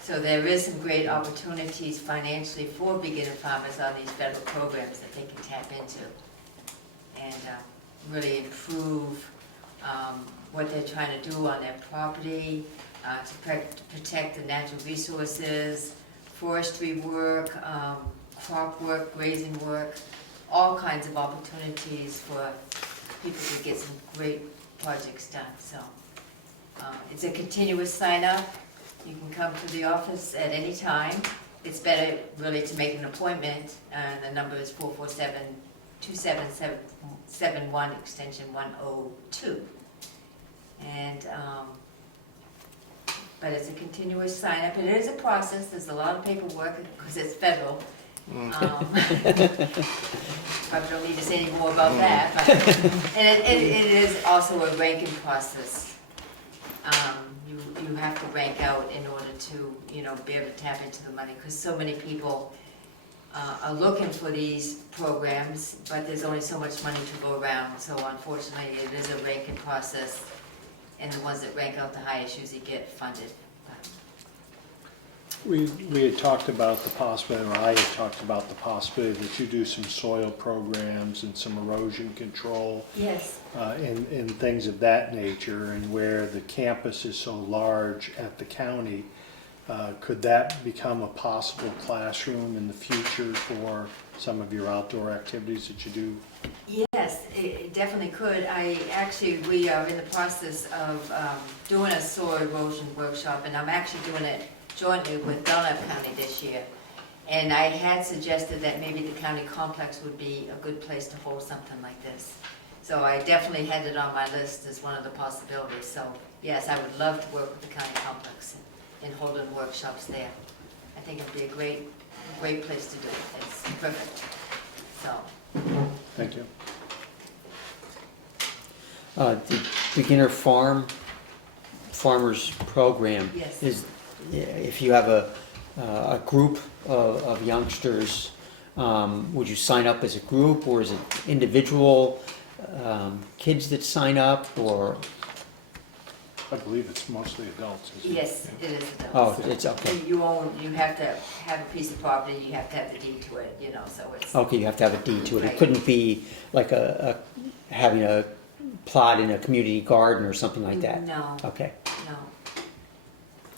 So there is some great opportunities financially for beginner farmers on these federal programs that they can tap into and really improve what they're trying to do on their property, to protect the natural resources, forestry work, crop work, grazing work, all kinds of opportunities for people to get some great projects done. So it's a continuous sign up. You can come to the office at any time. It's better really to make an appointment. The number is 447-277-71 extension 102. And but it's a continuous sign up. It is a process. There's a lot of paperwork because it's federal. Probably don't need to say any more about that. But, and it is also a ranking process. You have to rank out in order to be able to tap into the money because so many people are looking for these programs, but there's only so much money to go around. So unfortunately, it is a ranking process, and the ones that rank out the highest usually get funded. We had talked about the possibility, or I had talked about the possibility that you do some soil programs and some erosion control. Yes. And things of that nature, and where the campus is so large at the county, could that become a possible classroom in the future for some of your outdoor activities that you do? Yes, it definitely could. We are in the process of doing a soil erosion workshop, and I'm actually doing it jointly with Belknap County this year. And I had suggested that maybe the county complex would be a good place to hold something like this. So I definitely had it on my list as one of the possibilities. So yes, I would love to work with the county complex and holding workshops there. I think it'd be a great place to do it. It's perfect. So. Thank you. The beginner farmers program Yes. is, if you have a group of youngsters, would you sign up as a group, or is it individual kids that sign up, or? I believe it's mostly adults, isn't it? Yes, it is adults. Oh, it's okay. You have to have a piece of property, you have to have the deed to it, so it's. Okay, you have to have a deed to it. It Right. couldn't be like having a plot in a community garden or something like that? No, Okay. no.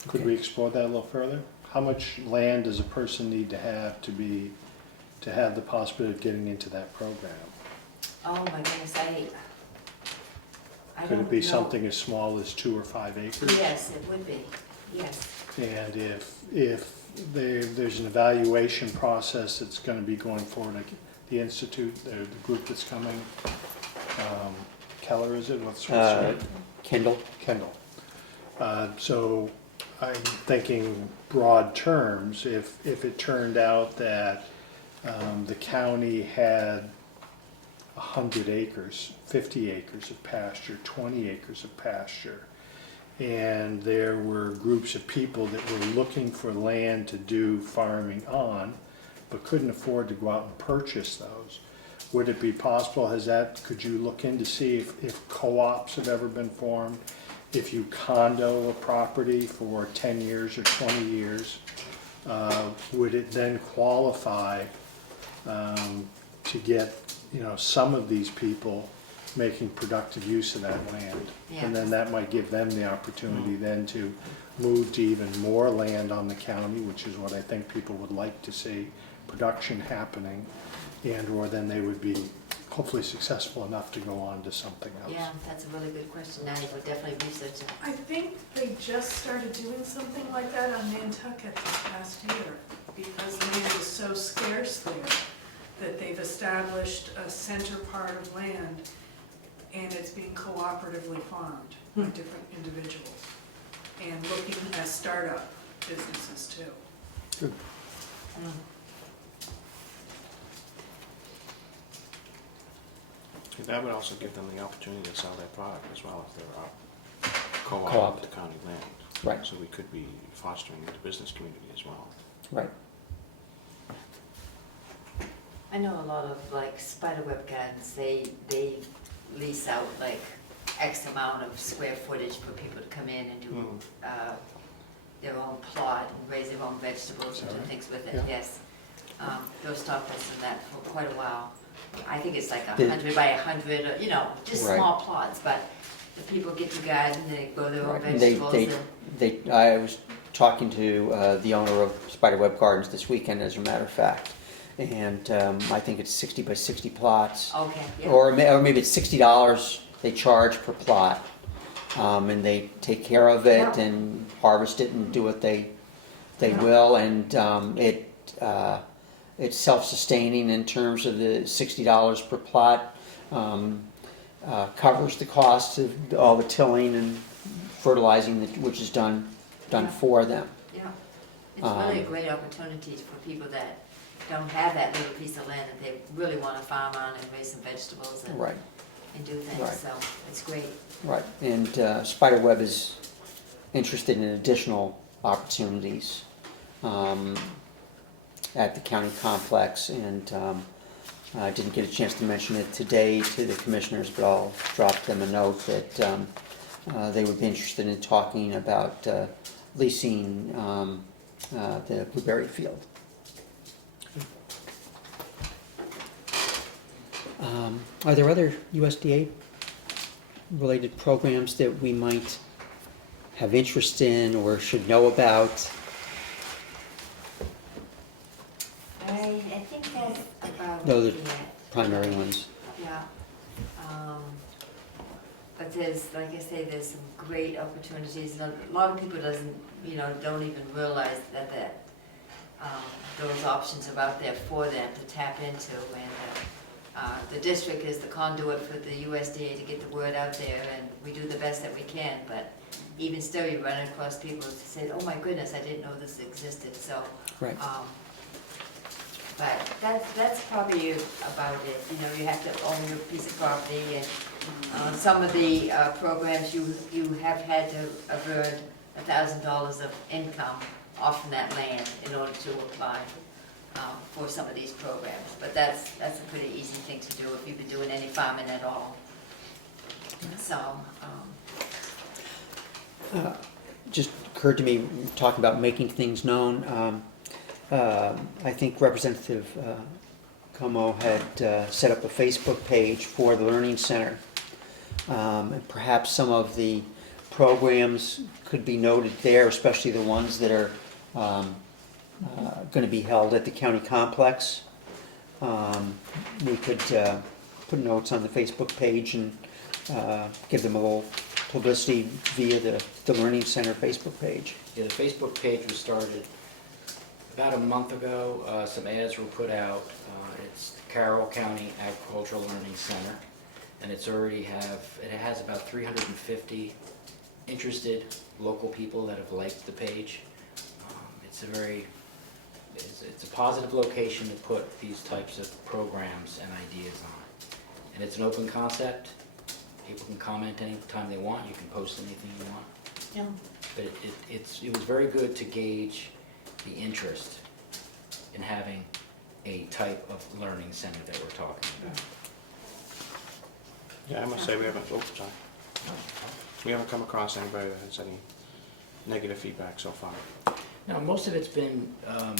Could we explore that a little further? How much land does a person need to have to have the possibility of getting into that program? Oh my goodness, I Could don't it be know. something as small as 2 or 5 acres? Yes, it would be, yes. And if there's an evaluation process that's going to be going forward, like the institute, the group that's coming, Keller, is it? What's it? Kendall? Kendall. So I'm thinking broad terms, if it turned out that the county had 100 acres, 50 acres of pasture, 20 acres of pasture, and there were groups of people that were looking for land to do farming on, but couldn't afford to go out and purchase those, would it be possible, could you look in to see if co-ops have ever been formed? If you condo a property for 10 years or 20 years, would it then qualify to get, some of these people making productive use of that land? Yeah. And then that might give them the opportunity then to move to even more land on the county, which is what I think people would like to see, production happening, or then they would be hopefully successful enough to go on to something else. Yeah, that's a really good question. Now you would definitely research it. I think they just started doing something like that on Nantucket this past year because land is so scarce there that they've established a center part of land and it's being cooperatively farmed by different individuals and looking at startup businesses too. That would also give them the opportunity to sell their product as well if they're co-op Co-op. with the county land. Right. So we could be fostering the business community as well. Right. I know a lot of like spiderweb gardens, they lease out like X amount of square footage for people to come in and do their own plot and raise their own vegetables and do things with it, Yeah. yes. They'll stop us in that for quite a while. I think it's like The- 100 by 100, or, you know, just Right. small plots, but the people get to garden, they grow their own Right, and vegetables. I was talking to the owner of Spiderweb Gardens this weekend, as a matter of fact, and I think it's 60 by 60 plots, Okay, yeah. or maybe it's $60 they charge per plot, and they take care of it Yeah. and harvest it and do what they will, and it's self-sustaining in terms of the $60 per plot. Covers the costs of all the tilling and fertilizing, which is done Yeah. for them. Yeah, it's really a great opportunity for people that don't have that little piece of land that they really want to farm on and raise some vegetables and, Right, and do things, Right. so it's great. right. And Spiderweb is interested in additional opportunities at the county complex, and I didn't get a chance to mention it today to the commissioners, but I'll drop them a note that they would be interested in talking about leasing the blueberry field. Are there other USDA related programs that we might have interest in or should know about? I think that's about No, the it. primary ones. Yeah. But there's, like I say, there's some great opportunities. A lot of people don't even realize that those options are out there for them to tap into. And the district is the conduit for the USDA to get the word out there, and we do the best that we can. But even still, you run across people who say, "Oh my goodness, I didn't know this existed." So. Right. But that's probably about it. You know, you have to own your piece of property, and some of the programs you have had to have earned $1,000 of income off from that land in order to apply for some of these programs. But that's a pretty easy thing to do if you've been doing any farming at all. So. Just occurred to me, talking about making things known, I think Representative Comeau had set up a Facebook page for the Learning Center. And perhaps some of the programs could be noted there, especially the ones that are going to be held at the county complex. We could put notes on the Facebook page and give them a little publicity via the Learning Center Facebook page. Yeah, the Facebook page was started about a month ago. Some ads were put out. It's the Carroll County Agricultural Learning Center, and it has about 350 interested local people that have liked the page. It's a positive location to put these types of programs and ideas on. And it's an open concept. People can comment anytime they want. You can post anything you want. Yeah. But it was very good to gauge the interest in having a type of learning center that we're talking about. Yeah, I must say we haven't come across anybody that has any negative feedback so far. Now, most of it's been a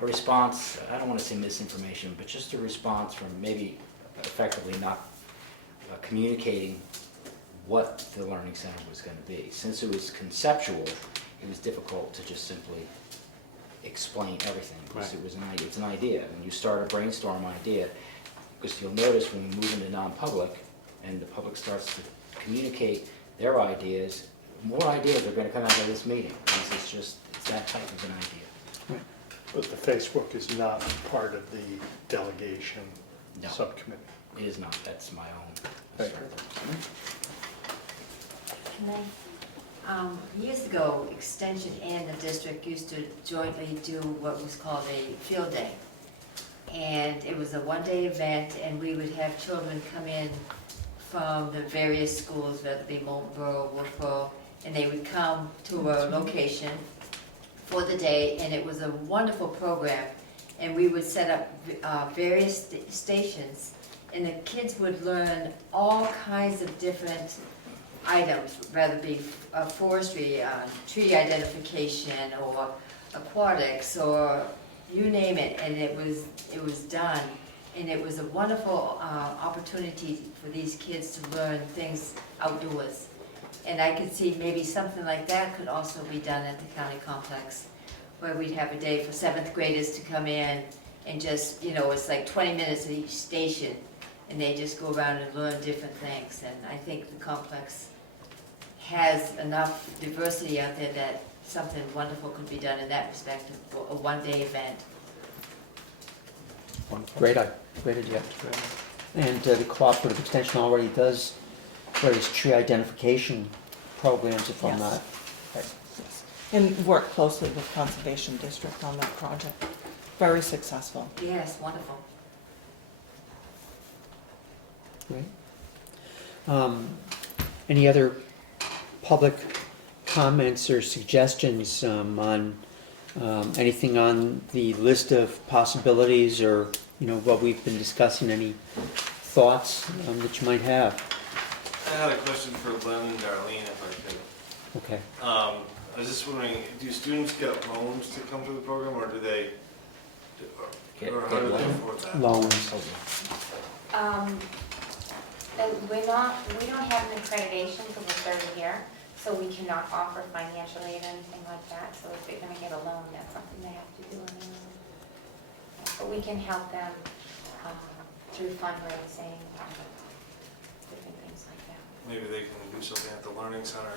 response, I don't want to say misinformation, but just a response from maybe effectively not communicating what the learning center was going to be. Since it was conceptual, it was difficult to just simply explain everything, because Right. it's an idea. When you start a brainstorm idea, because you'll notice when we move into non-public and the public starts to communicate their ideas, more ideas are going to come out of this meeting. It's that type of an idea. Right. But the Facebook is not part of the delegation No. subcommittee. It is not, that's my own. Right. Years ago, Extension and the district used to jointly do what was called a field day. And it was a one-day event, and we would have children come in from the various schools, whether it be Moultonborough, Wolfboro, and they would come to a location for the day, and it was a wonderful program. And we would set up various stations, and the kids would learn all kinds of different items, whether it be forestry, tree identification, or aquatics, or you name it, and it was done. And it was a wonderful opportunity for these kids to learn things outdoors. And I could see maybe something like that could also be done at the county complex, where we'd have a day for 7th graders to come in and just, it's like 20 minutes at each station, and they just go around and learn different things. And I think the complex has enough diversity out there that something wonderful could be done in that respect, a one-day event. Great idea. And the cooperative extension already does various tree identification programs, if I'm Yes. not. Right. Yes. And work closely with Conservation District on that project. Very successful. Yes, wonderful. Great. Any other public comments or suggestions on anything on the list of possibilities, or what we've been discussing? Any thoughts that you might have? I had a question for Len and Darlene, if I could. Okay. I was just wondering, do students get loans to come to the program, or do they, or how do they afford that? Loans. We don't have an accreditation for the third year, so we cannot offer financial aid or anything like that. So if they're gonna get a loan, that's something they have to do. But we can help them through fundraising, different things like that. Maybe they can do something at the Learning Center,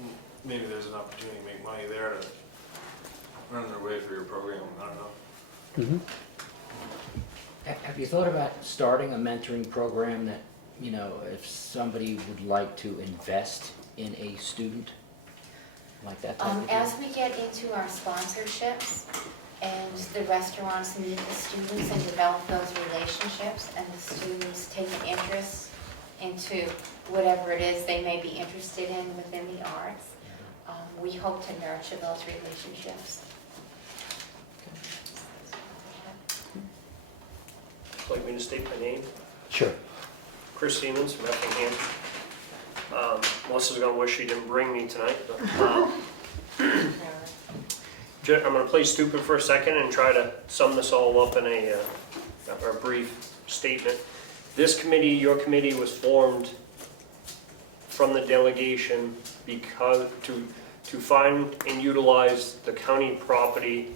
and maybe there's an opportunity to make money there to earn their way for your program. I don't know. Mm-hmm. Have you thought about starting a mentoring program that, if somebody would like to invest in a student, like that type of thing? As we get into our sponsorships and the restaurants meet the students and develop those relationships, and the students take an interest into whatever it is they may be interested in within the arts, we hope to nurture those relationships. Like me to state my name? Sure. Chris Siemens from Effingham. Melissa's gonna wish she didn't bring me tonight, but, I'm gonna play stupid for a second and try to sum this all up in a brief statement. This committee, your committee, was formed from the delegation because to find and utilize the county property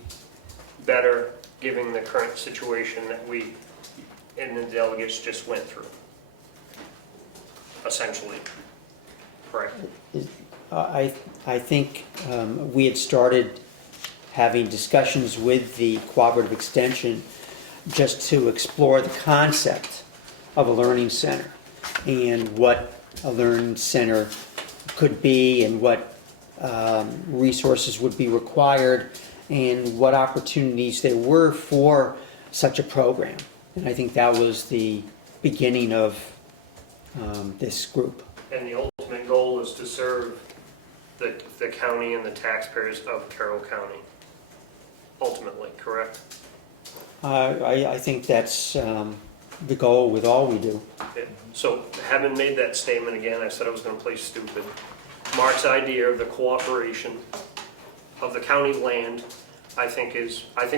better, given the current situation that we and the delegates just went through. Essentially, correct? I think we had started having discussions with the cooperative extension just to explore the concept of a learning center and what a learning center could be, and what resources would be required, and what opportunities there were for such a program. And I think that was the beginning of this group. And the ultimate goal is to serve the county and the taxpayers of Carroll County, ultimately, correct? I think that's the goal with all we do. Yeah. So having made that statement again, I said I was gonna play stupid. Mark's idea of the cooperation of the county land, I think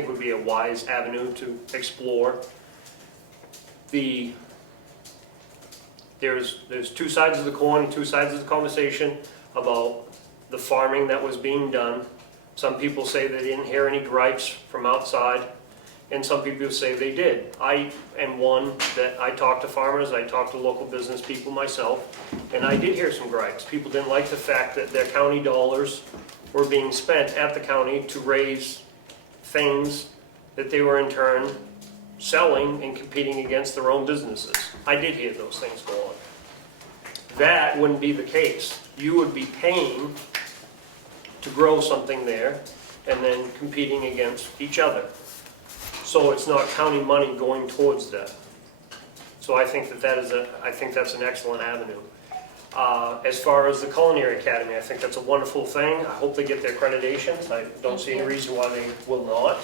would be a wise avenue to explore. There's two sides of the coin, two sides of the conversation about the farming that was being done. Some people say they didn't hear any gripes from outside, and some people say they did. I am one that I talk to farmers, I talk to local business people myself, and I did hear some gripes. People didn't like the fact that their county dollars were being spent at the county to raise things that they were in turn selling and competing against their own businesses. I did hear those things go on. That wouldn't be the case. You would be paying to grow something there and then competing against each other. So it's not county money going towards that. So I think I think that's an excellent avenue. As far as the Culinary Academy, I think that's a wonderful thing. I hope they get their accreditations. I don't see any reason why they will not.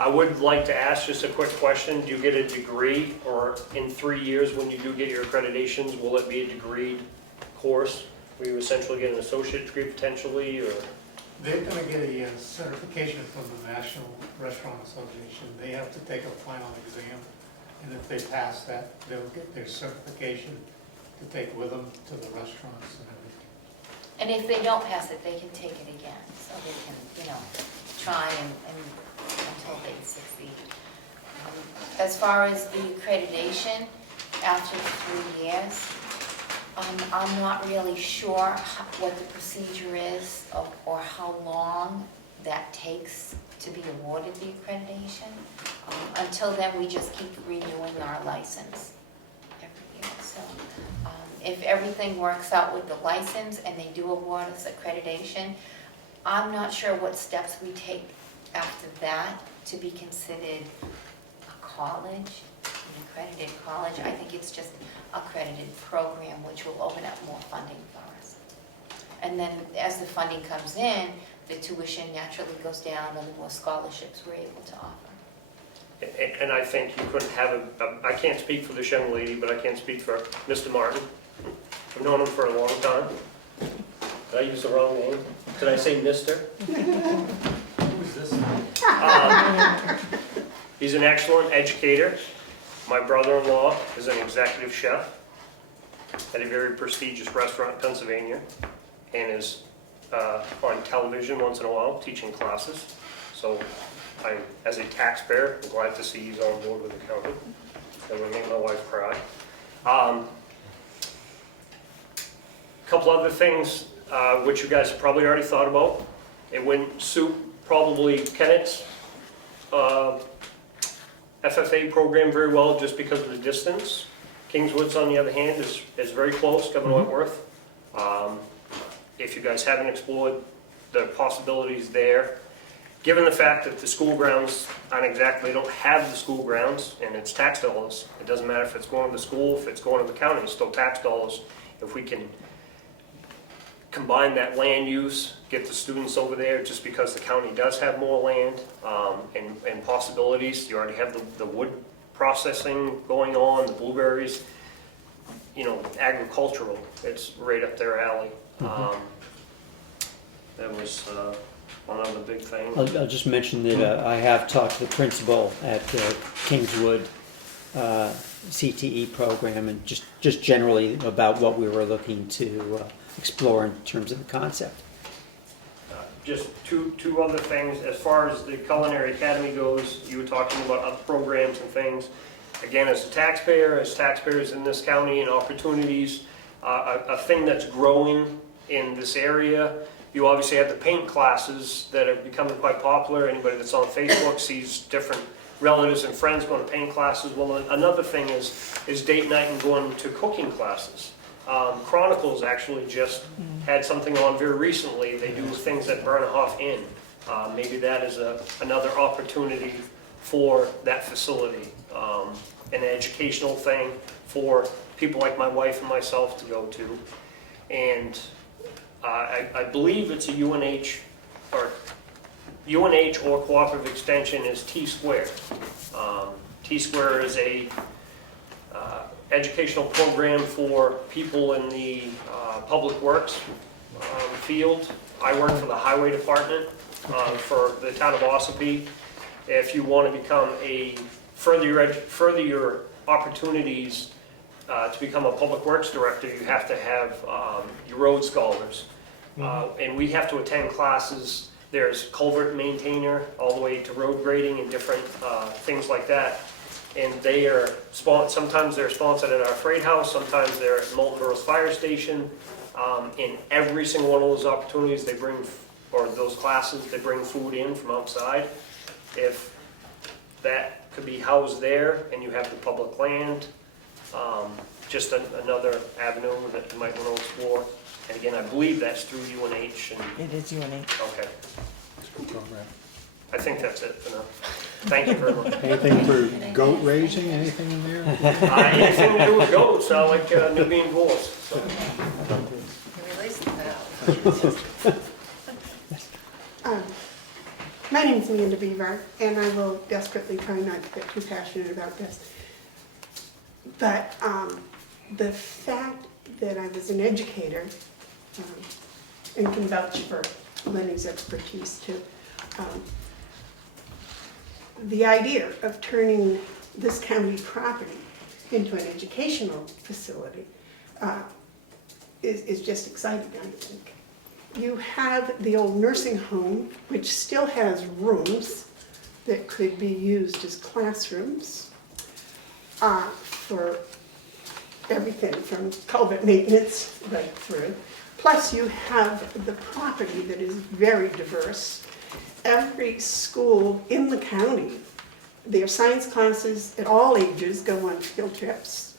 I would like to ask just a quick question. Do you get a degree, or in 3 years when you do get your accreditations, will it be a degreed course where you essentially get an associate degree potentially, or? They're gonna get a certification from the National Restaurant Association. They have to take a final exam, and if they pass that, they'll get their certification to take with them to the restaurants and everything. And if they don't pass it, they can take it again, so they can, try and until they succeed. As far as the accreditation, after 3 years, I'm not really sure what the procedure is or how long that takes to be awarded the accreditation. Until then, we just keep renewing our license every year. So if everything works out with the license and they do award us accreditation, I'm not sure what steps we take after that to be considered a college, an accredited college. I think it's just accredited program, which will open up more funding for us. And then as the funding comes in, the tuition naturally goes down and the more scholarships we're able to offer. And I think you couldn't have I can't speak for this young lady, but I can speak for Mr. Martin. I've known him for a long time. Did I use the wrong name? Did I say Mr.? Who is this? He's an excellent educator. My brother-in-law is an executive chef at a very prestigious restaurant in Pennsylvania, and is on television once in a while teaching classes. So I, as a taxpayer, am glad to see he's on board with the county. That would make my wife cry. Couple other things which you guys have probably already thought about. It wouldn't suit probably Kennett's FFA program very well just because of the distance. Kingswood's, on the other hand, is very close, Governor Wentworth. If you guys haven't explored the possibilities there, given the fact that the school grounds they don't have the school grounds, and it's tax dollars. It doesn't matter if it's going to the school, if it's going to the county, it's still tax dollars. If we can combine that land use, get the students over there, just because the county does have more land and possibilities. You already have the wood processing going on, the blueberries, agricultural. It's right up their alley. That was one of the big things. I'll just mention that I have talked to the principal at Kingswood CTE program, and just generally about what we were looking to explore in terms of the concept. Just two other things. As far as the Culinary Academy goes, you were talking about other programs and things. Again, as taxpayers in this county and opportunities, a thing that's growing in this area, you obviously have the paint classes that are becoming quite popular. Anybody that's on Facebook sees different relatives and friends going to paint classes. Well, another thing is date night and going to cooking classes. Chronicles actually just had something on very recently. They do things at Bernhoff Inn. Maybe that is another opportunity for that facility, an educational thing for people like my wife and myself to go to. And I believe it's a UNH or Cooperative Extension is T-Square. T-Square is a educational program for people in the public works field. I work for the highway department for the town of Ossipee. If you want to become further your opportunities to become a public works director, you have to have your road scholars. And we have to attend classes. There's culvert maintainer all the way to road grading and different things like that. And they are sometimes they're sponsored at our freight house, sometimes they're at Molten Girls Fire Station. In every single one of those opportunities, they bring or those classes, they bring food in from outside. If that could be housed there and you have the public land, just another avenue that you might want to explore. And again, I believe that's through UNH and, It is UNH. okay, It's a good program. I think that's it for now. Thank you very much. Anything for goat raising, anything in there? Anything to do with goats, I like Nubian bulls, so. Release the valve. My name is Amanda Beaver, and I will desperately try not to get too passionate about this. But the fact that I was an educator, and can vouch for Lenny's expertise too, the idea of turning this county property into an educational facility is just exciting, I think. You have the old nursing home, which still has rooms that could be used as classrooms for everything from culvert maintenance right through. Plus you have the property that is very diverse. Every school in the county, their science classes at all ages go on field trips.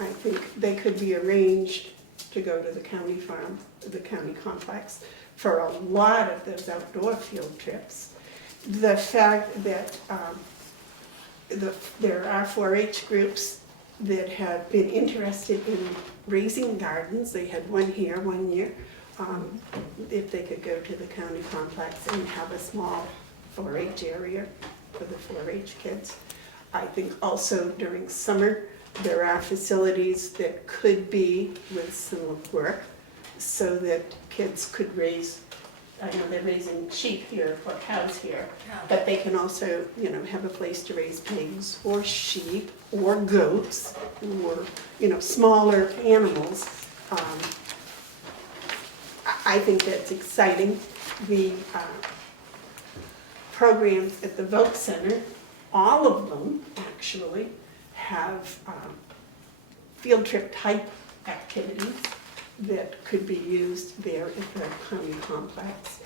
I think they could be arranged to go to the county farm, the county complex, for a lot of those outdoor field trips. The fact that there are 4-H groups that have been interested in raising gardens. They had one here one year. If they could go to the county complex and have a small 4-H area for the 4-H kids. I think also during summer, there are facilities that could be with some work so that kids could raise, I know they're raising sheep here or cows here, but they can also, you know, have a place to raise pigs or sheep or goats or, you know, smaller animals. I think that's exciting. The programs at the Voc Center, all of them actually have field trip type activities that could be used there at the county complex.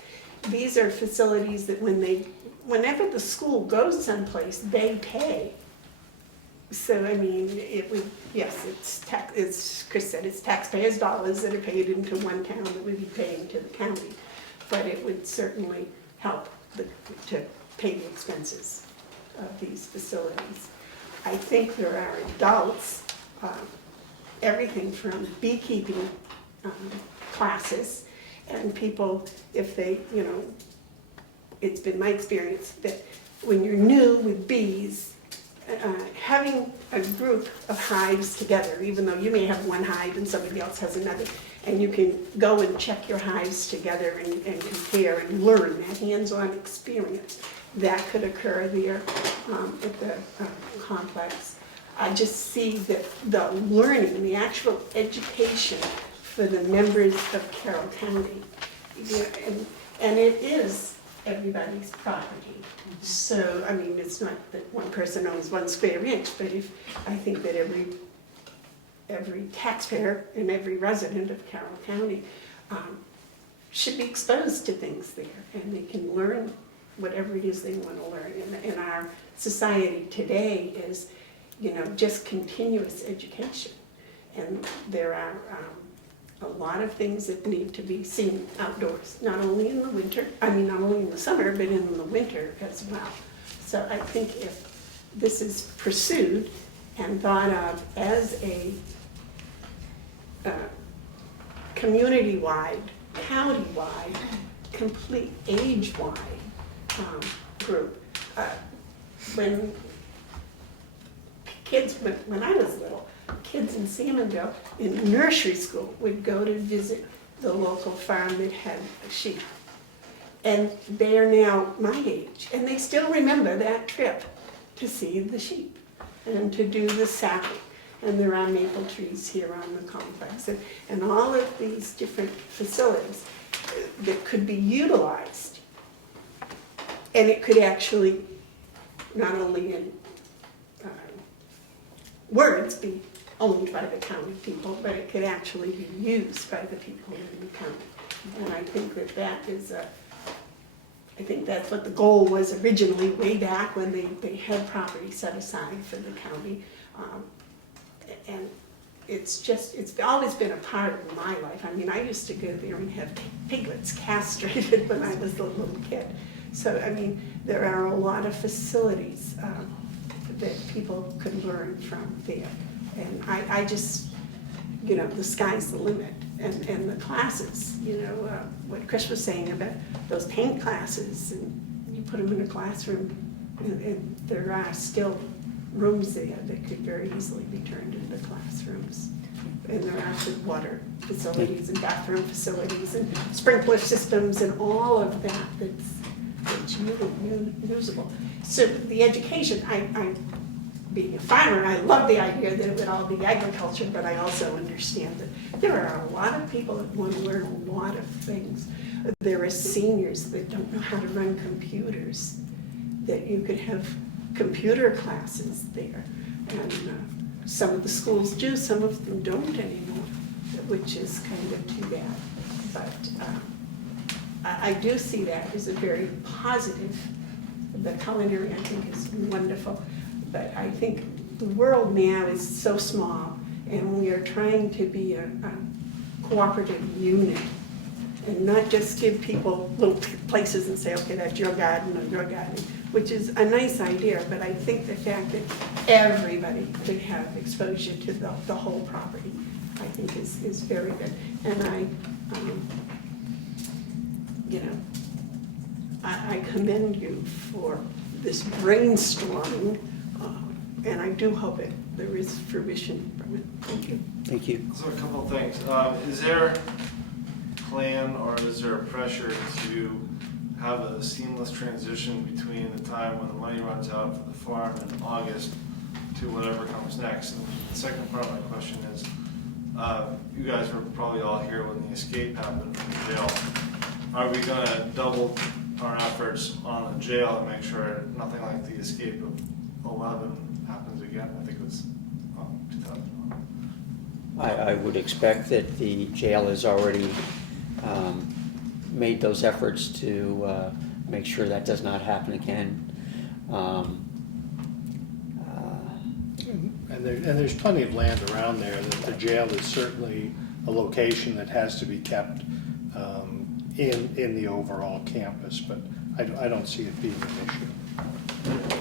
These are facilities that whenever the school goes someplace, they pay. So, I mean, it would, yes, it's Chris said, it's taxpayers' dollars that are paid into one town that would be paying to the county. But it would certainly help to pay the expenses of these facilities. I think there are adults, everything from beekeeping classes, and people, if they, you know, it's been my experience that when you're new with bees, having a group of hives together, even though you may have one hive and somebody else has another, and you can go and check your hives together and compare and learn that hands-on experience, that could occur there at the complex. I just see that the learning, the actual education for the members of Carroll County, and it is everybody's property. So, I mean, it's not that one person owns 1 square inch, but I think that every taxpayer and every resident of Carroll County should be exposed to things there, and they can learn whatever it is they want to learn. And our society today is, you know, just continuous education, and there are a lot of things that need to be seen outdoors, not only in the winter, not only in the summer, but in the winter as well. So I think if this is pursued and thought of as a community-wide, county-wide, complete age-wide group. When I was little, kids in Salmonville in nursery school would go to visit the local farm that had sheep. And they are now my age, and they still remember that trip to see the sheep and to do the sapping. And there are maple trees here on the complex, and all of these different facilities that could be utilized. And it could actually, not only in words, be owned by the county people, but it could actually be used by the people in the county. And I think that that is I think that's what the goal was originally, way back when they had property set aside for the county. And it's always been a part of my life. I mean, I used to go there and have piglets castrated when I was a little kid. So, I mean, there are a lot of facilities that people could learn from there. And I just, you know, the sky's the limit. And the classes, you know, what Chris was saying about those paint classes, and you put them in a classroom, and there are still rooms there that could very easily be turned into classrooms. And there are good water facilities and bathroom facilities and sprinkler systems and all of that that's usable. So the education, being a farmer, I love the idea that it would all be agriculture, but I also understand that there are a lot of people that want to learn a lot of things. There are seniors that don't know how to run computers, that you could have computer classes there. And some of the schools do, some of them don't anymore, which is kind of too bad. But I do see that as a very positive. The culinary, I think, is wonderful. But I think the world now is so small, and we are trying to be a cooperative unit and not just give people little places and say, okay, that's your garden or your garden, which is a nice idea, but I think the fact that everybody could have exposure to the whole property, I think is very good. And I commend you for this brainstorming, and I do hope there is fruition from it. Thank you. Thank you. So a couple of things. Is there a plan or is there a pressure to have a seamless transition between the time when the money runs out for the farm in August to whatever comes next? And the second part of my question is, you guys were probably all here when the escape happened from the jail. Are we going to double our efforts on the jail and make sure nothing like the escape of 11 happens again? I think it was 2001. I would expect that the jail has already made those efforts to make sure that does not happen again. And there's plenty of land around there. That the jail is certainly a location that has to be kept in the overall campus, but I don't see it being an issue.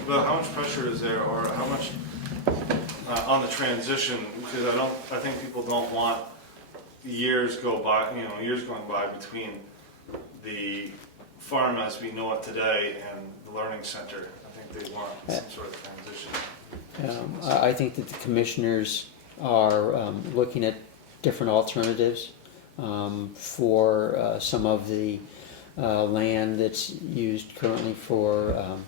But how much pressure is there, or how much on the transition? Because I think people don't want years going by between the farm as we know it today and the learning center. I think they want some sort of transition. I think that the commissioners are looking at different alternatives for some of the land that's used currently for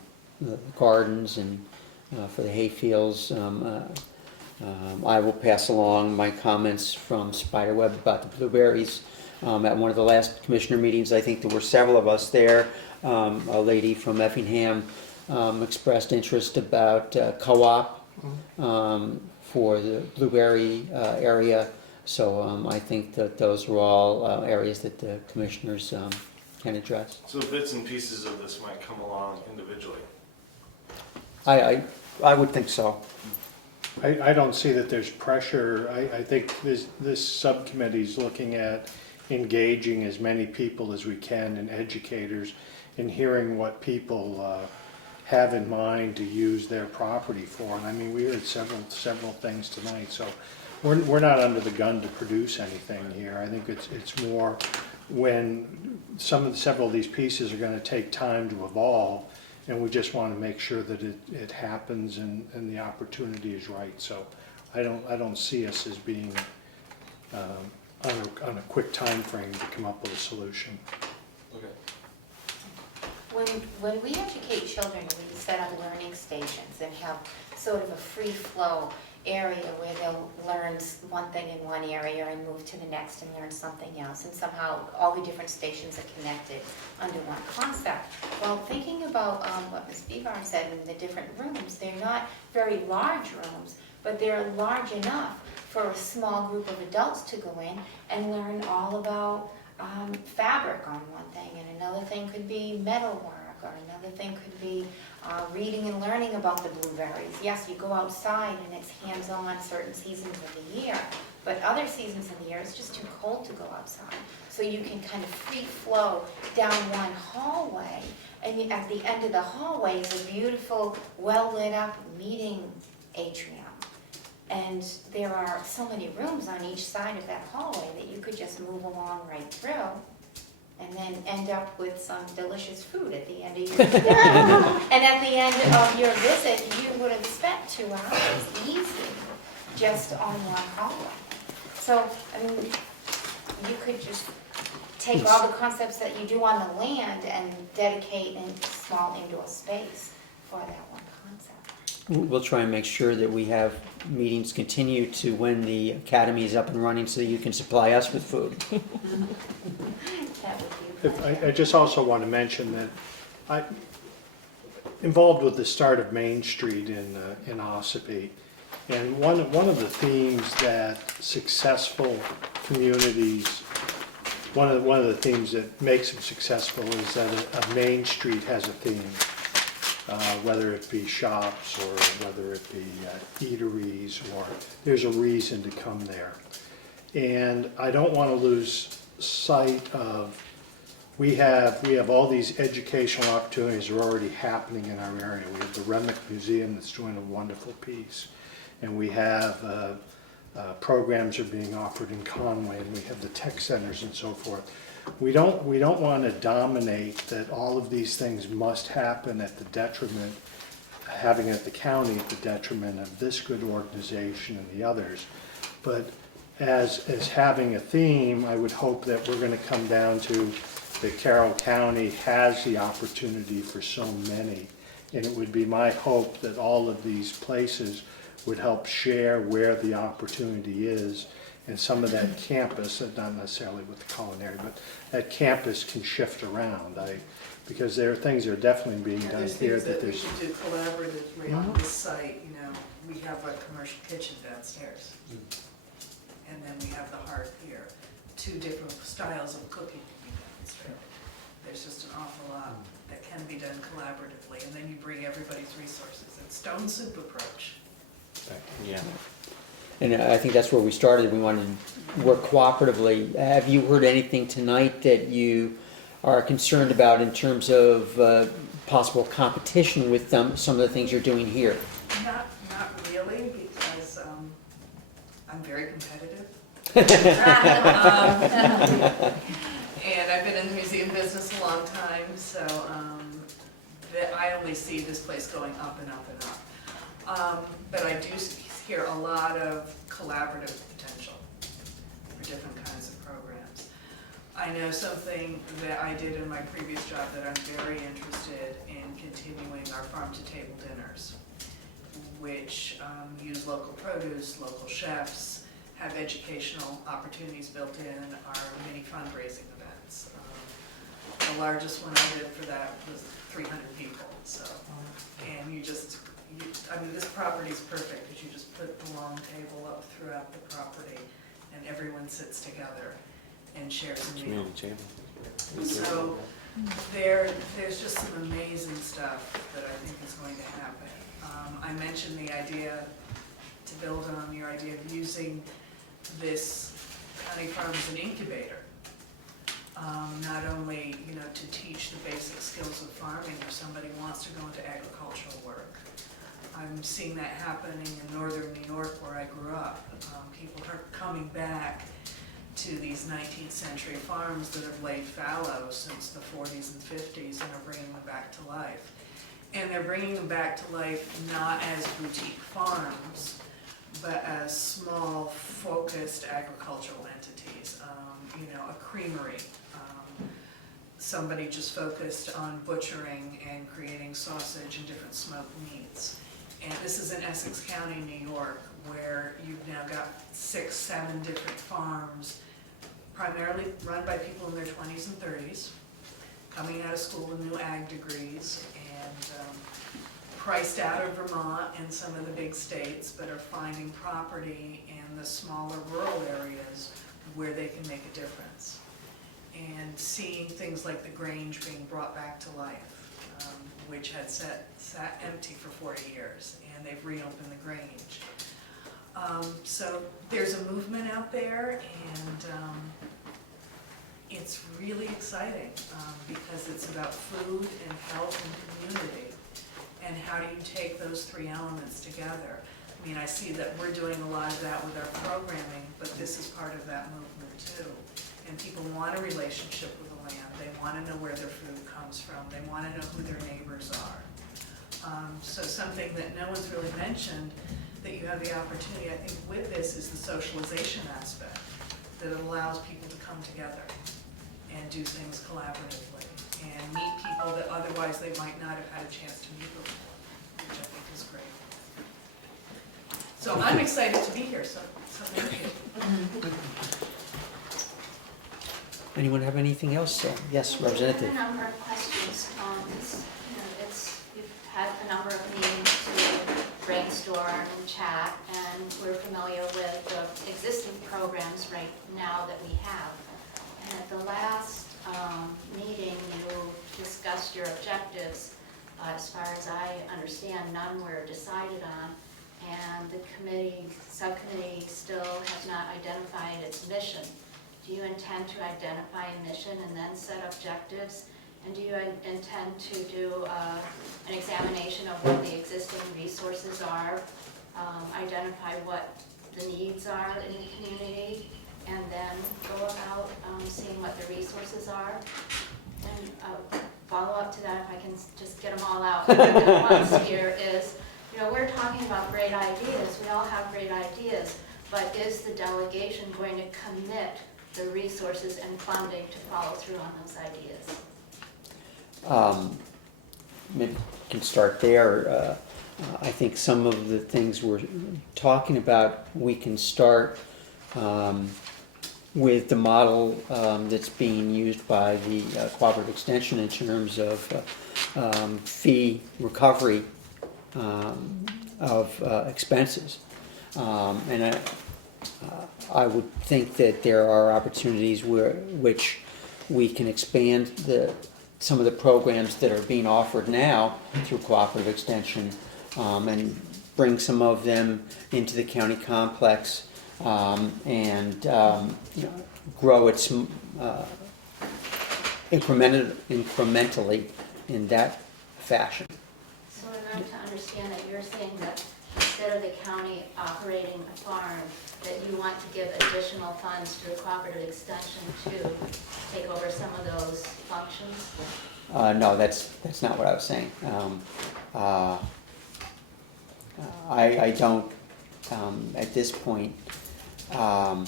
the gardens and for the hay fields. I will pass along my comments from Spiderweb about the blueberries. At one of the last commissioner meetings, I think there were several of us there. A lady from Effingham expressed interest about co-op for the blueberry area. So I think that those are all areas that the commissioners can address. So bits and pieces of this might come along individually. I would think so. I don't see that there's pressure. I think this subcommittee is looking at engaging as many people as we can and educators and hearing what people have in mind to use their property for. And I mean, we heard several things tonight, so we're not under the gun to produce anything here. I think it's more when several of these pieces are going to take time to evolve, and we just want to make sure that it happens and the opportunity is right. So I don't see us as being on a quick time frame to come up with a solution. Okay. When we educate children, we set up learning stations and have sort of a free flow area where they'll learn one thing in one area and move to the next and learn something else, and somehow all the different stations are connected under one concept. Well, thinking about what Ms. Bevar said in the different rooms, they're not very large rooms, but they're large enough for a small group of adults to go in and learn all about fabric on one thing, and another thing could be metalwork, or another thing could be reading and learning about the blueberries. Yes, you go outside and it's hands-on certain seasons of the year, but other seasons of the year it's just too cold to go outside. So you can kind of free flow down one hallway, and at the end of the hallway is a beautiful, well-lit up meeting atrium. And there are so many rooms on each side of that hallway that you could just move along right through and then end up with some delicious food at the end of your visit. And at the end of your visit, you would have spent 2 hours easy just on one hallway. So, I mean, you could just take all the concepts that you do on the land and dedicate a small indoor space for that one concept. We'll try and make sure that we have meetings continue to when the academy is up and running so you can supply us with food. That would be a pleasure. I just also want to mention that I involved with the start of Main Street in Ossipee, and one of the themes that successful communities, one of the themes that makes them successful is that a Main Street has a theme. Whether it be shops or whether it be eateries, or there's a reason to come there. And I don't want to lose sight of, we have all these educational opportunities that are already happening in our area. We have the Remick Museum that's doing a wonderful piece, and we have programs are being offered in Conway, and we have the tech centers and so forth. We don't want to dominate that all of these things must happen at the detriment, having it at the county at the detriment of this good organization and the others. But as having a theme, I would hope that we're going to come down to that Carroll County has the opportunity for so many. And it would be my hope that all of these places would help share where the opportunity is. And some of that campus, not necessarily with the culinary, but that campus can shift around. Because there are things that are definitely being Yeah, done there's here things that that we there's. should do collaboratively on this site, you know, we have a commercial kitchen downstairs. And then we have the hearth here, 2 different styles of cooking to be demonstrated. There's just an awful lot that can be done collaboratively, and then you bring everybody's resources. It's stone soup approach. Yeah. And I think that's where we started. We wanted to work cooperatively. Have you heard anything tonight that you are concerned about in terms of possible competition with some of the things you're doing here? Not really, because I'm very competitive. And I've been in the museum business a long time, so I only see this place going up and up and up. But I do hear a lot of collaborative potential for different kinds of programs. I know something that I did in my previous job that I'm very interested in continuing our farm-to-table dinners, which use local produce, local chefs, have educational opportunities built in, are mini fundraising events. The largest one I did for that was 300 people, so, and I mean, this property is perfect because you just put the long table up throughout the property and everyone sits together and shares a meal. Community table. So there's just some amazing stuff that I think is going to happen. I mentioned the idea, to build on your idea of using this county farm as an incubator. Not only, you know, to teach the basic skills of farming if somebody wants to go into agricultural work. I'm seeing that happening in northern New York where I grew up. People are coming back to these 19th century farms that have laid fallow since the 40s and 50s and are bringing them back to life. And they're bringing them back to life not as boutique farms, but as small, focused agricultural entities. You know, a creamery. Somebody just focused on butchering and creating sausage and different smoked meats. And this is in Essex County, New York, where you've now got 6, 7 different farms, primarily run by people in their 20s and 30s, coming out of school with new ag degrees and priced out of Vermont and some of the big states, but are finding property in the smaller rural areas where they can make a difference. And seeing things like the Grange being brought back to life, which had sat empty for 40 years, and they've reopened the Grange. So there's a movement out there, and it's really exciting because it's about food and health and community. And how do you take those three elements together? I mean, I see that we're doing a lot of that with our programming, but this is part of that movement too. And people want a relationship with the land. They want to know where their food comes from. They want to know who their neighbors are. So something that no one's really mentioned that you have the opportunity, I think, with this is the socialization aspect, that it allows people to come together and do things collaboratively and meet people that otherwise they might not have had a chance to meet before, which I think is great. So I'm excited to be here, so thank you. Anyone have anything else? Yes, Representative. I have a number of questions. We've had a number of meetings to brainstorm and chat, and we're familiar with the existing programs right now that we have. And at the last meeting, you discussed your objectives. As far as I understand, none were decided on, and the subcommittee still has not identified its mission. Do you intend to identify a mission and then set objectives? And do you intend to do an examination of what the existing resources are, identify what the needs are in the community, and then go about seeing what the resources are? And follow up to that, if I can just get them all out at once here, is, we're talking about great ideas. We all have great ideas, but is the delegation going to commit the resources and funding to follow through on those ideas? Maybe we can start there. I think some of the things we're talking about, we can start with the model that's being used by the Cooperative Extension in terms of fee recovery of expenses. And I would think that there are opportunities which we can expand some of the programs that are being offered now through Cooperative Extension and bring some of them into the county complex and grow it incrementally in that fashion. So I'm to understand that you're saying that instead of the county operating a farm, that you want to give additional funds to the Cooperative Extension to take over some of those functions? No, that's not what I was saying. I don't, at this point, I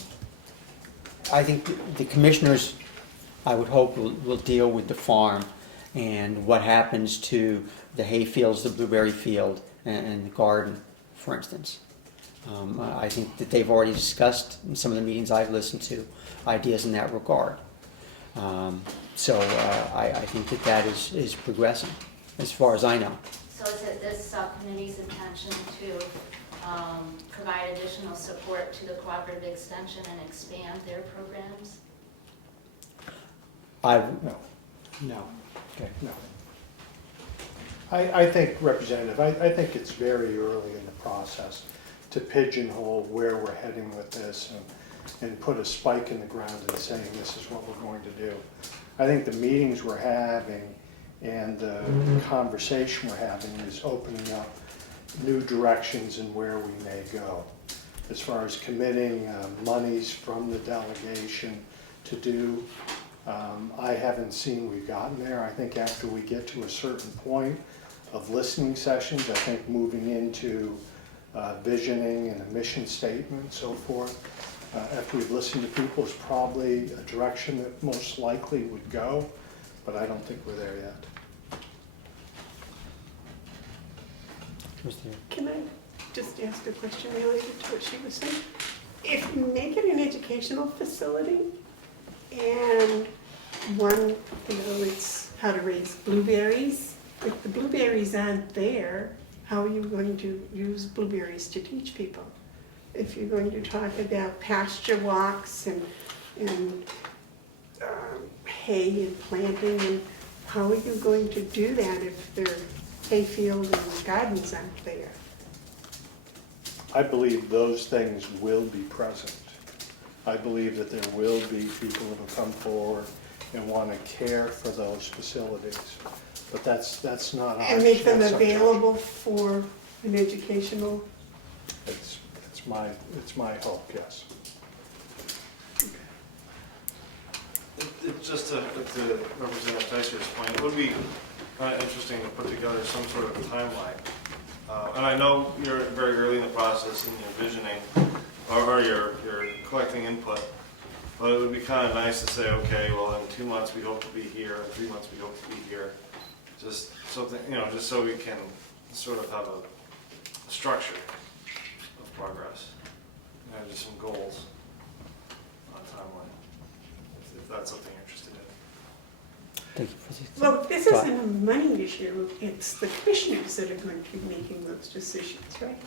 think the commissioners, I would hope, will deal with the farm and what happens to the hay fields, the blueberry field, and the garden, for instance. I think that they've already discussed in some of the meetings I've listened to ideas in that regard. So I think that is progressing, as far as I know. So is it this subcommittee's intention to provide additional support to the Cooperative Extension and expand their programs? No. Okay. No. I think, Representative, I think it's very early in the process to pigeonhole where we're heading with this and put a spike in the ground and saying this is what we're going to do. I think the meetings we're having and the conversation we're having is opening up new directions in where we may go. As far as committing monies from the delegation to do, I haven't seen we've gotten there. I think after we get to a certain point of listening sessions, I think moving into visioning and a mission statement and so forth, after we've listened to people, is probably a direction that most likely would go, but I don't think we're there yet. Can I just ask a question related to what she was saying? If you make it an educational facility and it's how to raise blueberries, if the blueberries aren't there how are you going to use blueberries to teach people? If you're going to talk about pasture walks and hay and planting, and how are you going to do that if their hayfield and gardens aren't there? I believe those things will be present. I believe that there will be people that will come forward and want to care for those facilities. But that's not our. And make them that's our job. available for an educational, It's my hope, yes. It just to Representative Tyser's point, it would be kind of interesting to put together some sort of a timeline. And I know you're very early in the process in your visioning, or you're collecting input, but it would be kind of nice to say, okay, well, in 2 months we hope to be here, in 3 months we hope to be here. Just something, just so we can sort of have a structure of progress, and just some goals on a timeline, if that's something you're interested in. Thank you for this. well, this isn't a money issue, it's the commissioners that are going to be making those decisions, right?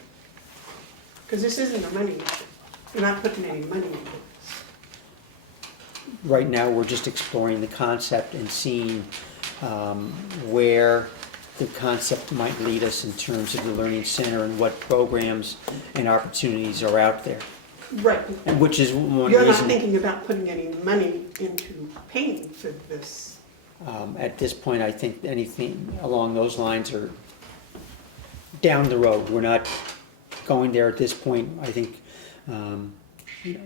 Because this isn't a money issue. You're not putting any money into this. Right now, we're just exploring the concept and seeing where the concept might lead us in terms of the Learning Center and what programs and opportunities are out there. Right. And which is one You're not reason, thinking about putting any money into paying for this. at this point, I think anything along those lines are down the road. We're not going there at this point. I think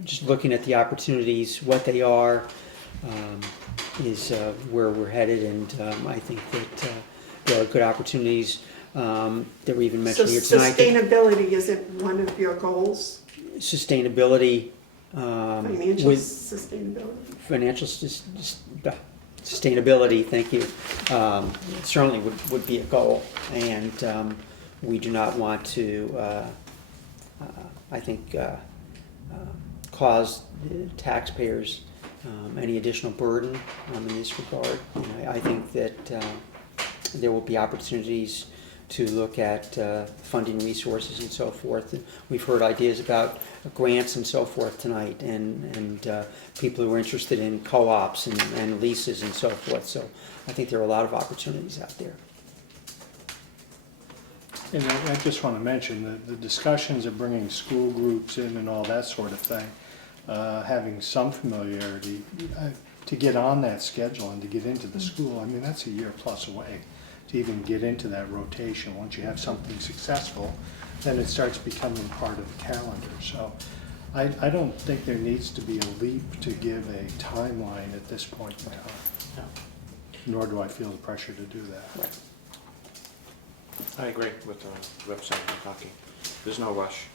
just looking at the opportunities, what they are, is where we're headed, and I think that there are good opportunities that were even So mentioned here tonight. sustainability isn't one of your goals? Sustainability, Financial with sustainability? financial sustainability, thank you, certainly would be a goal, and we do not want to, I think, cause the taxpayers any additional burden in this regard. And I think that there will be opportunities to look at funding resources and so forth. We've heard ideas about grants and so forth tonight, and people who are interested in co-ops and leases and so forth. So I think there are a lot of opportunities out there. And I just want to mention that the discussions of bringing school groups in and all that sort of thing, having some familiarity to get on that schedule and to get into the school, I mean, that's a year plus away to even get into that rotation. Once you have something successful, then it starts becoming part of the calendar. So I don't think there needs to be a leap to give a timeline at this point in time. Nor do I feel the pressure to do that. Right. I agree with Representative talking. There's no rush.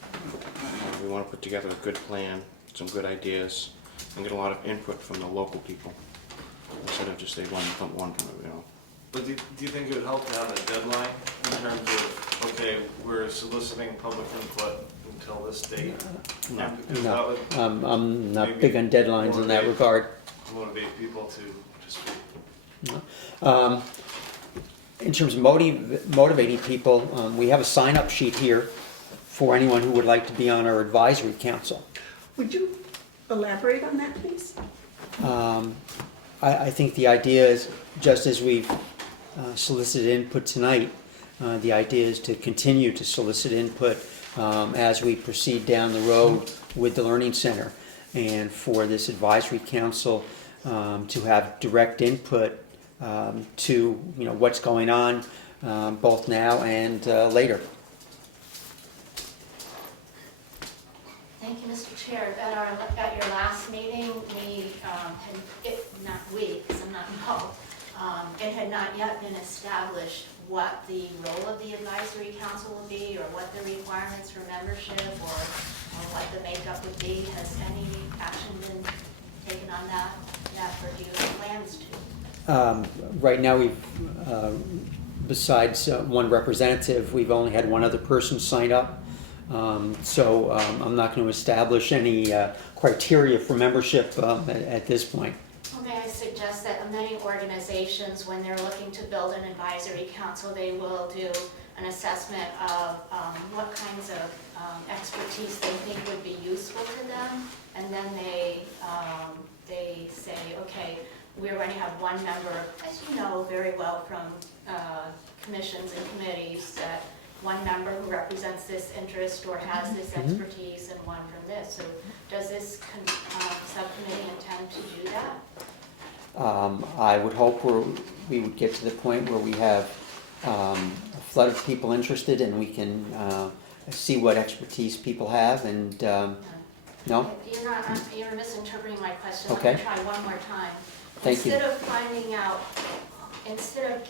We want to put together a good plan, some good ideas, and get a lot of input from the local people instead of just one. But do you think it would help to have a deadline in terms of, okay, we're soliciting public input until this date? No. Because that No, would I'm not maybe big on deadlines in that motivate- regard. motivate people to speak. In terms of motivating people, we have a sign-up sheet here for anyone who would like to be on our advisory council. Would you elaborate on that, please? I think the idea is, just as we've solicited input tonight, the idea is to continue to solicit input as we proceed down the road with the Learning Center, and for this advisory council to have direct input to what's going on both now and later. Thank you, Mr. Chair. At your last meeting, because I'm not involved, it had not yet been established what the role of the advisory council will be, or what the requirements for membership, or what the makeup would be. Has any action been taken on that yet, or do you have plans to? Right now, we've, besides one representative, we've only had one other person sign up. So I'm not going to establish any criteria for membership at this point. Well, may I suggest suggest that many organizations, when they're looking to build an advisory council, they will do an assessment of what kinds of expertise they think would be useful to them, and then they say, okay, we're going to have one member, as you know very well from commissions and committees, that one member who represents this interest or has this expertise and one from this. So does this subcommittee intend to do that? I would hope we would get to the point where we have a flood of people interested and we can see what expertise people have and, no? You're misinterpreting my question. Okay. Let me try one more time. Thank you. Instead of finding out, instead of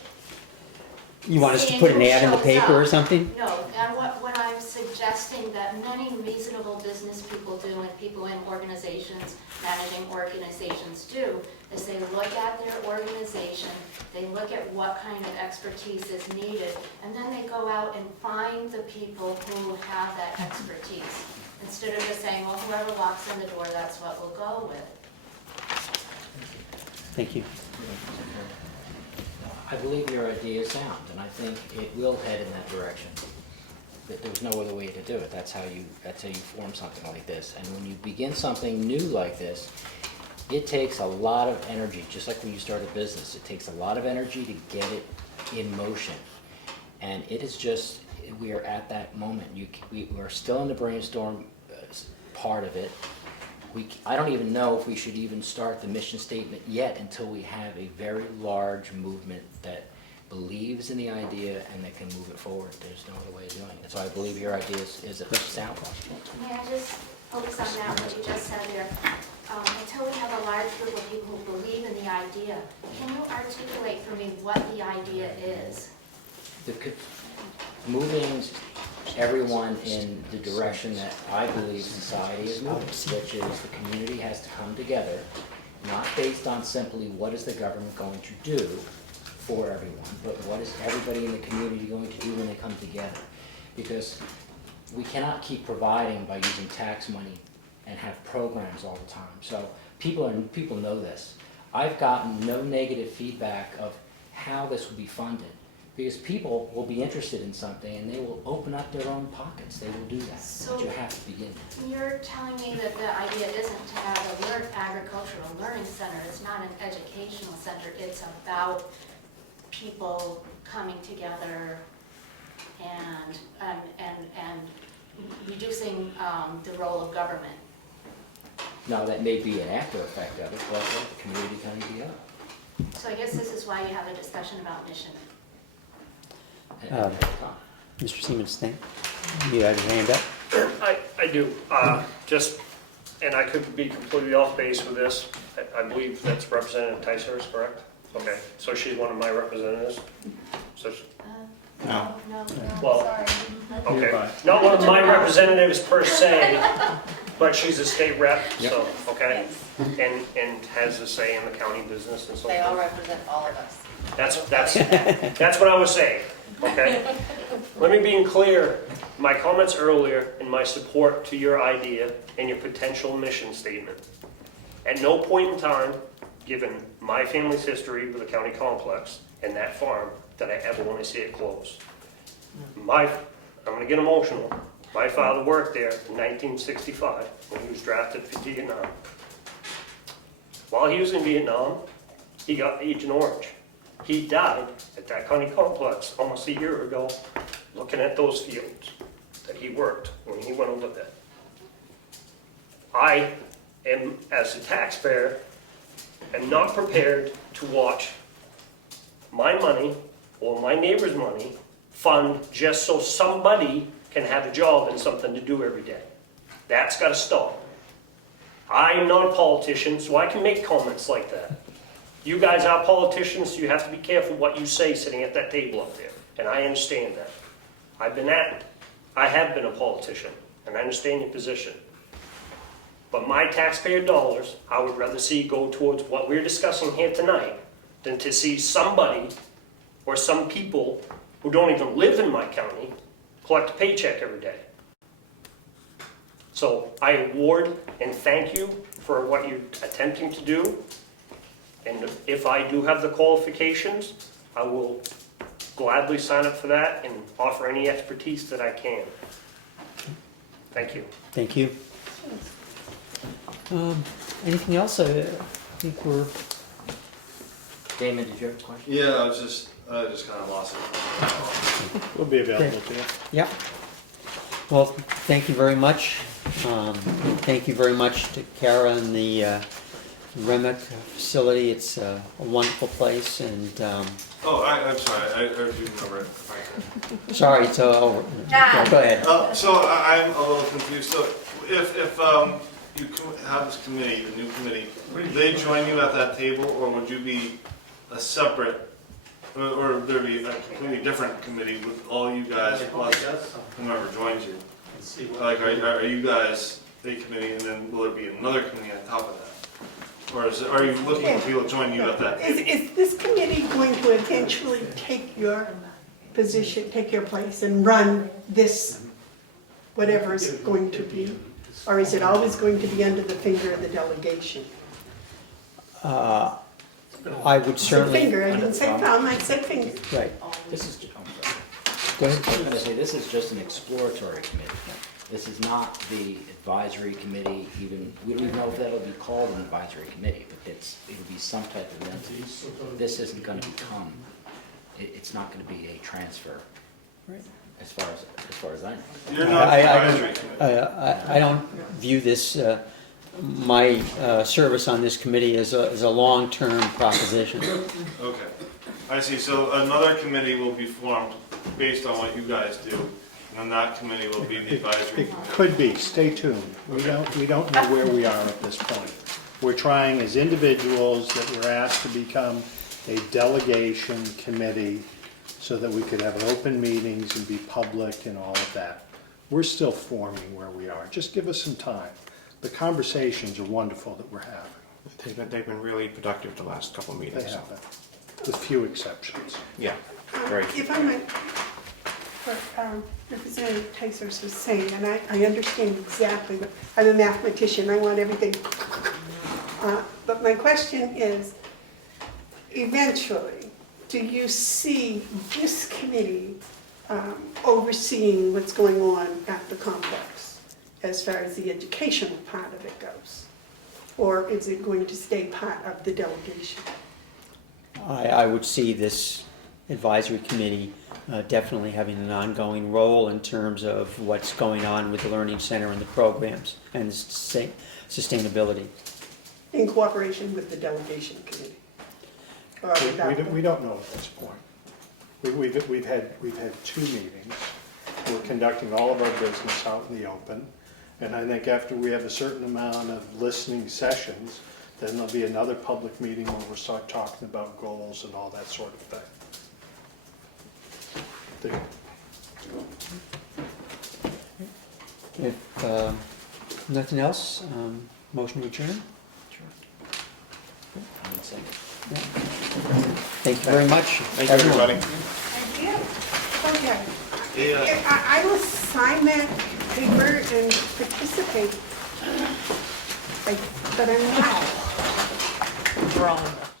You want us to seeing put an who ad in the shows paper or up. something? No, and what I'm suggesting that many reasonable business people do and people in organizations, managing organizations do, is they look at their organization, they look at what kind of expertise is needed, and then they go out and find the people who have that expertise. Instead of just saying, well, whoever walks in the door, that's what we'll go with. Thank you. I believe your idea is sound, and I think it will head in that direction. There's no other way to do it. That's how you form something like this. And when you begin something new like this, it takes a lot of energy, just like when you start a business. It takes a lot of energy to get it in motion. And it is just, we are at that moment. We are still in the brainstorm part of it. I don't even know if we should even start the mission statement yet until we have a very large movement that believes in the idea and that can move it forward. There's no other way of doing it. So I believe your idea is a sound one. May I just focus on that, what you just said there? Until we have a large group of people who believe in the idea, can you articulate for me what the idea is? Moving everyone in the direction that I believe society is moving, which is the community has to come together, not based on simply what is the government going to do for everyone, but what is everybody in the community going to do when they come together. Because we cannot keep providing by using tax money and have programs all the time. So people know this. I've gotten no negative feedback of how this will be funded. Because people will be interested in something and they will open up their own pockets. They will do that. So but you have to begin. You're telling me that the idea isn't to have a agricultural learning center. It's not an educational center. It's about people coming together and reducing the role of government. Now, that may be an after effect of it, but the community coming together. So I guess this is why you have a discussion about mission. Mr. Siemens, you had your hand up? I do. And I could be completely off base with this. I believe that's Representative Ticehurst, correct? Okay, so she's one of my representatives? So, No. No, Well, sorry. okay. Not one of my representatives per se, but she's a state rep, so, okay? And has a say in the county business and so forth. They all represent all of us. That's what I was saying, okay? Let me be clear, my comments earlier in my support to your idea and your potential mission statement. At no point in time, given my family's history with the county complex and that farm, did I ever want to see it close. I'm gonna get emotional. My father worked there in 1965 when he was drafted for Vietnam. While he was in Vietnam, he got Agent Orange. He died at that county complex almost a year ago, looking at those fields that he worked when he went over there. I am, as a taxpayer, am not prepared to watch my money or my neighbor's money fund just so somebody can have a job and something to do every day. That's got to stop. I'm not a politician, so I can make comments like that. You guys are politicians, so you have to be careful what you say sitting at that table up there, and I understand that. I have been a politician, and I understand your position. But my taxpayer dollars, I would rather see go towards what we're discussing here tonight than to see somebody or some people who don't even live in my county collect a paycheck every day. So I award and thank you for what you're attempting to do. And if I do have the qualifications, I will gladly sign up for that and offer any expertise that I can. Thank you. Thank you. Anything else? I think we're, Damon, did you have a question? Yeah, I just kind of lost it. We'll be available to you. yeah. Well, thank you very much. Thank you very much to Kara and the Remick facility. It's a wonderful place, and Oh, I'm sorry, I do remember it. sorry, it's over. Go ahead. So I'm a little confused. So if you have this committee, the new committee, would they join you at that table, or would you be a separate, or would there be a completely different committee with all you guys plus whomever joins you? Like, are you guys a committee, and then will there be another committee on top of that? Or are you looking for people to join you at that table? Is this committee going to eventually take your position, take your place and run this, whatever it's going to be? Or is it always going to be under the finger of the delegation? I would certainly. Finger, I didn't say thumb, I said finger. Right. This is, I'm sorry. Go I ahead. was gonna say, this is just an exploratory committee. This is not the advisory committee, even, we don't even know if that'll be called an advisory committee, but it'll be some type of entity. This isn't gonna become, it's not gonna be a transfer, Right. as far as I know. You're not the advisory committee. I don't view this, my service on this committee as a long-term proposition. Okay, I see. So another committee will be formed based on what you guys do, and then that committee will be the advisory It committee. could be, stay tuned. We don't know where we are at this point. We're trying as individuals that we're asked to become a delegation committee so that we could have open meetings and be public and all of that. We're still forming where we are. Just give us some time. The conversations are wonderful that we're having. They've been really productive the last couple of They meetings. have been, with few exceptions. Yeah, great. If I might, what Representative Tysers was saying, and I understand exactly, but I'm a mathematician, I want everything. But my question is, eventually, do you see this committee overseeing what's going on at the complex as far as the educational part of it goes? Or is it going to stay part of the delegation? I would see this advisory committee definitely having an ongoing role in terms of what's going on with the Learning Center and the programs and sustainability. In cooperation with the delegation committee? Or without? We don't know at this point. We've had 2 meetings. We're conducting all of our business out in the open. And I think after we have a certain amount of listening sessions, then there'll be another public meeting where we'll start talking about goals and all that sort of thing. If nothing else, motion to adjourn? I would say. Thank you very much. Thank you, everybody. Okay. I will sign that paper and participate. But I'm not. Drawing.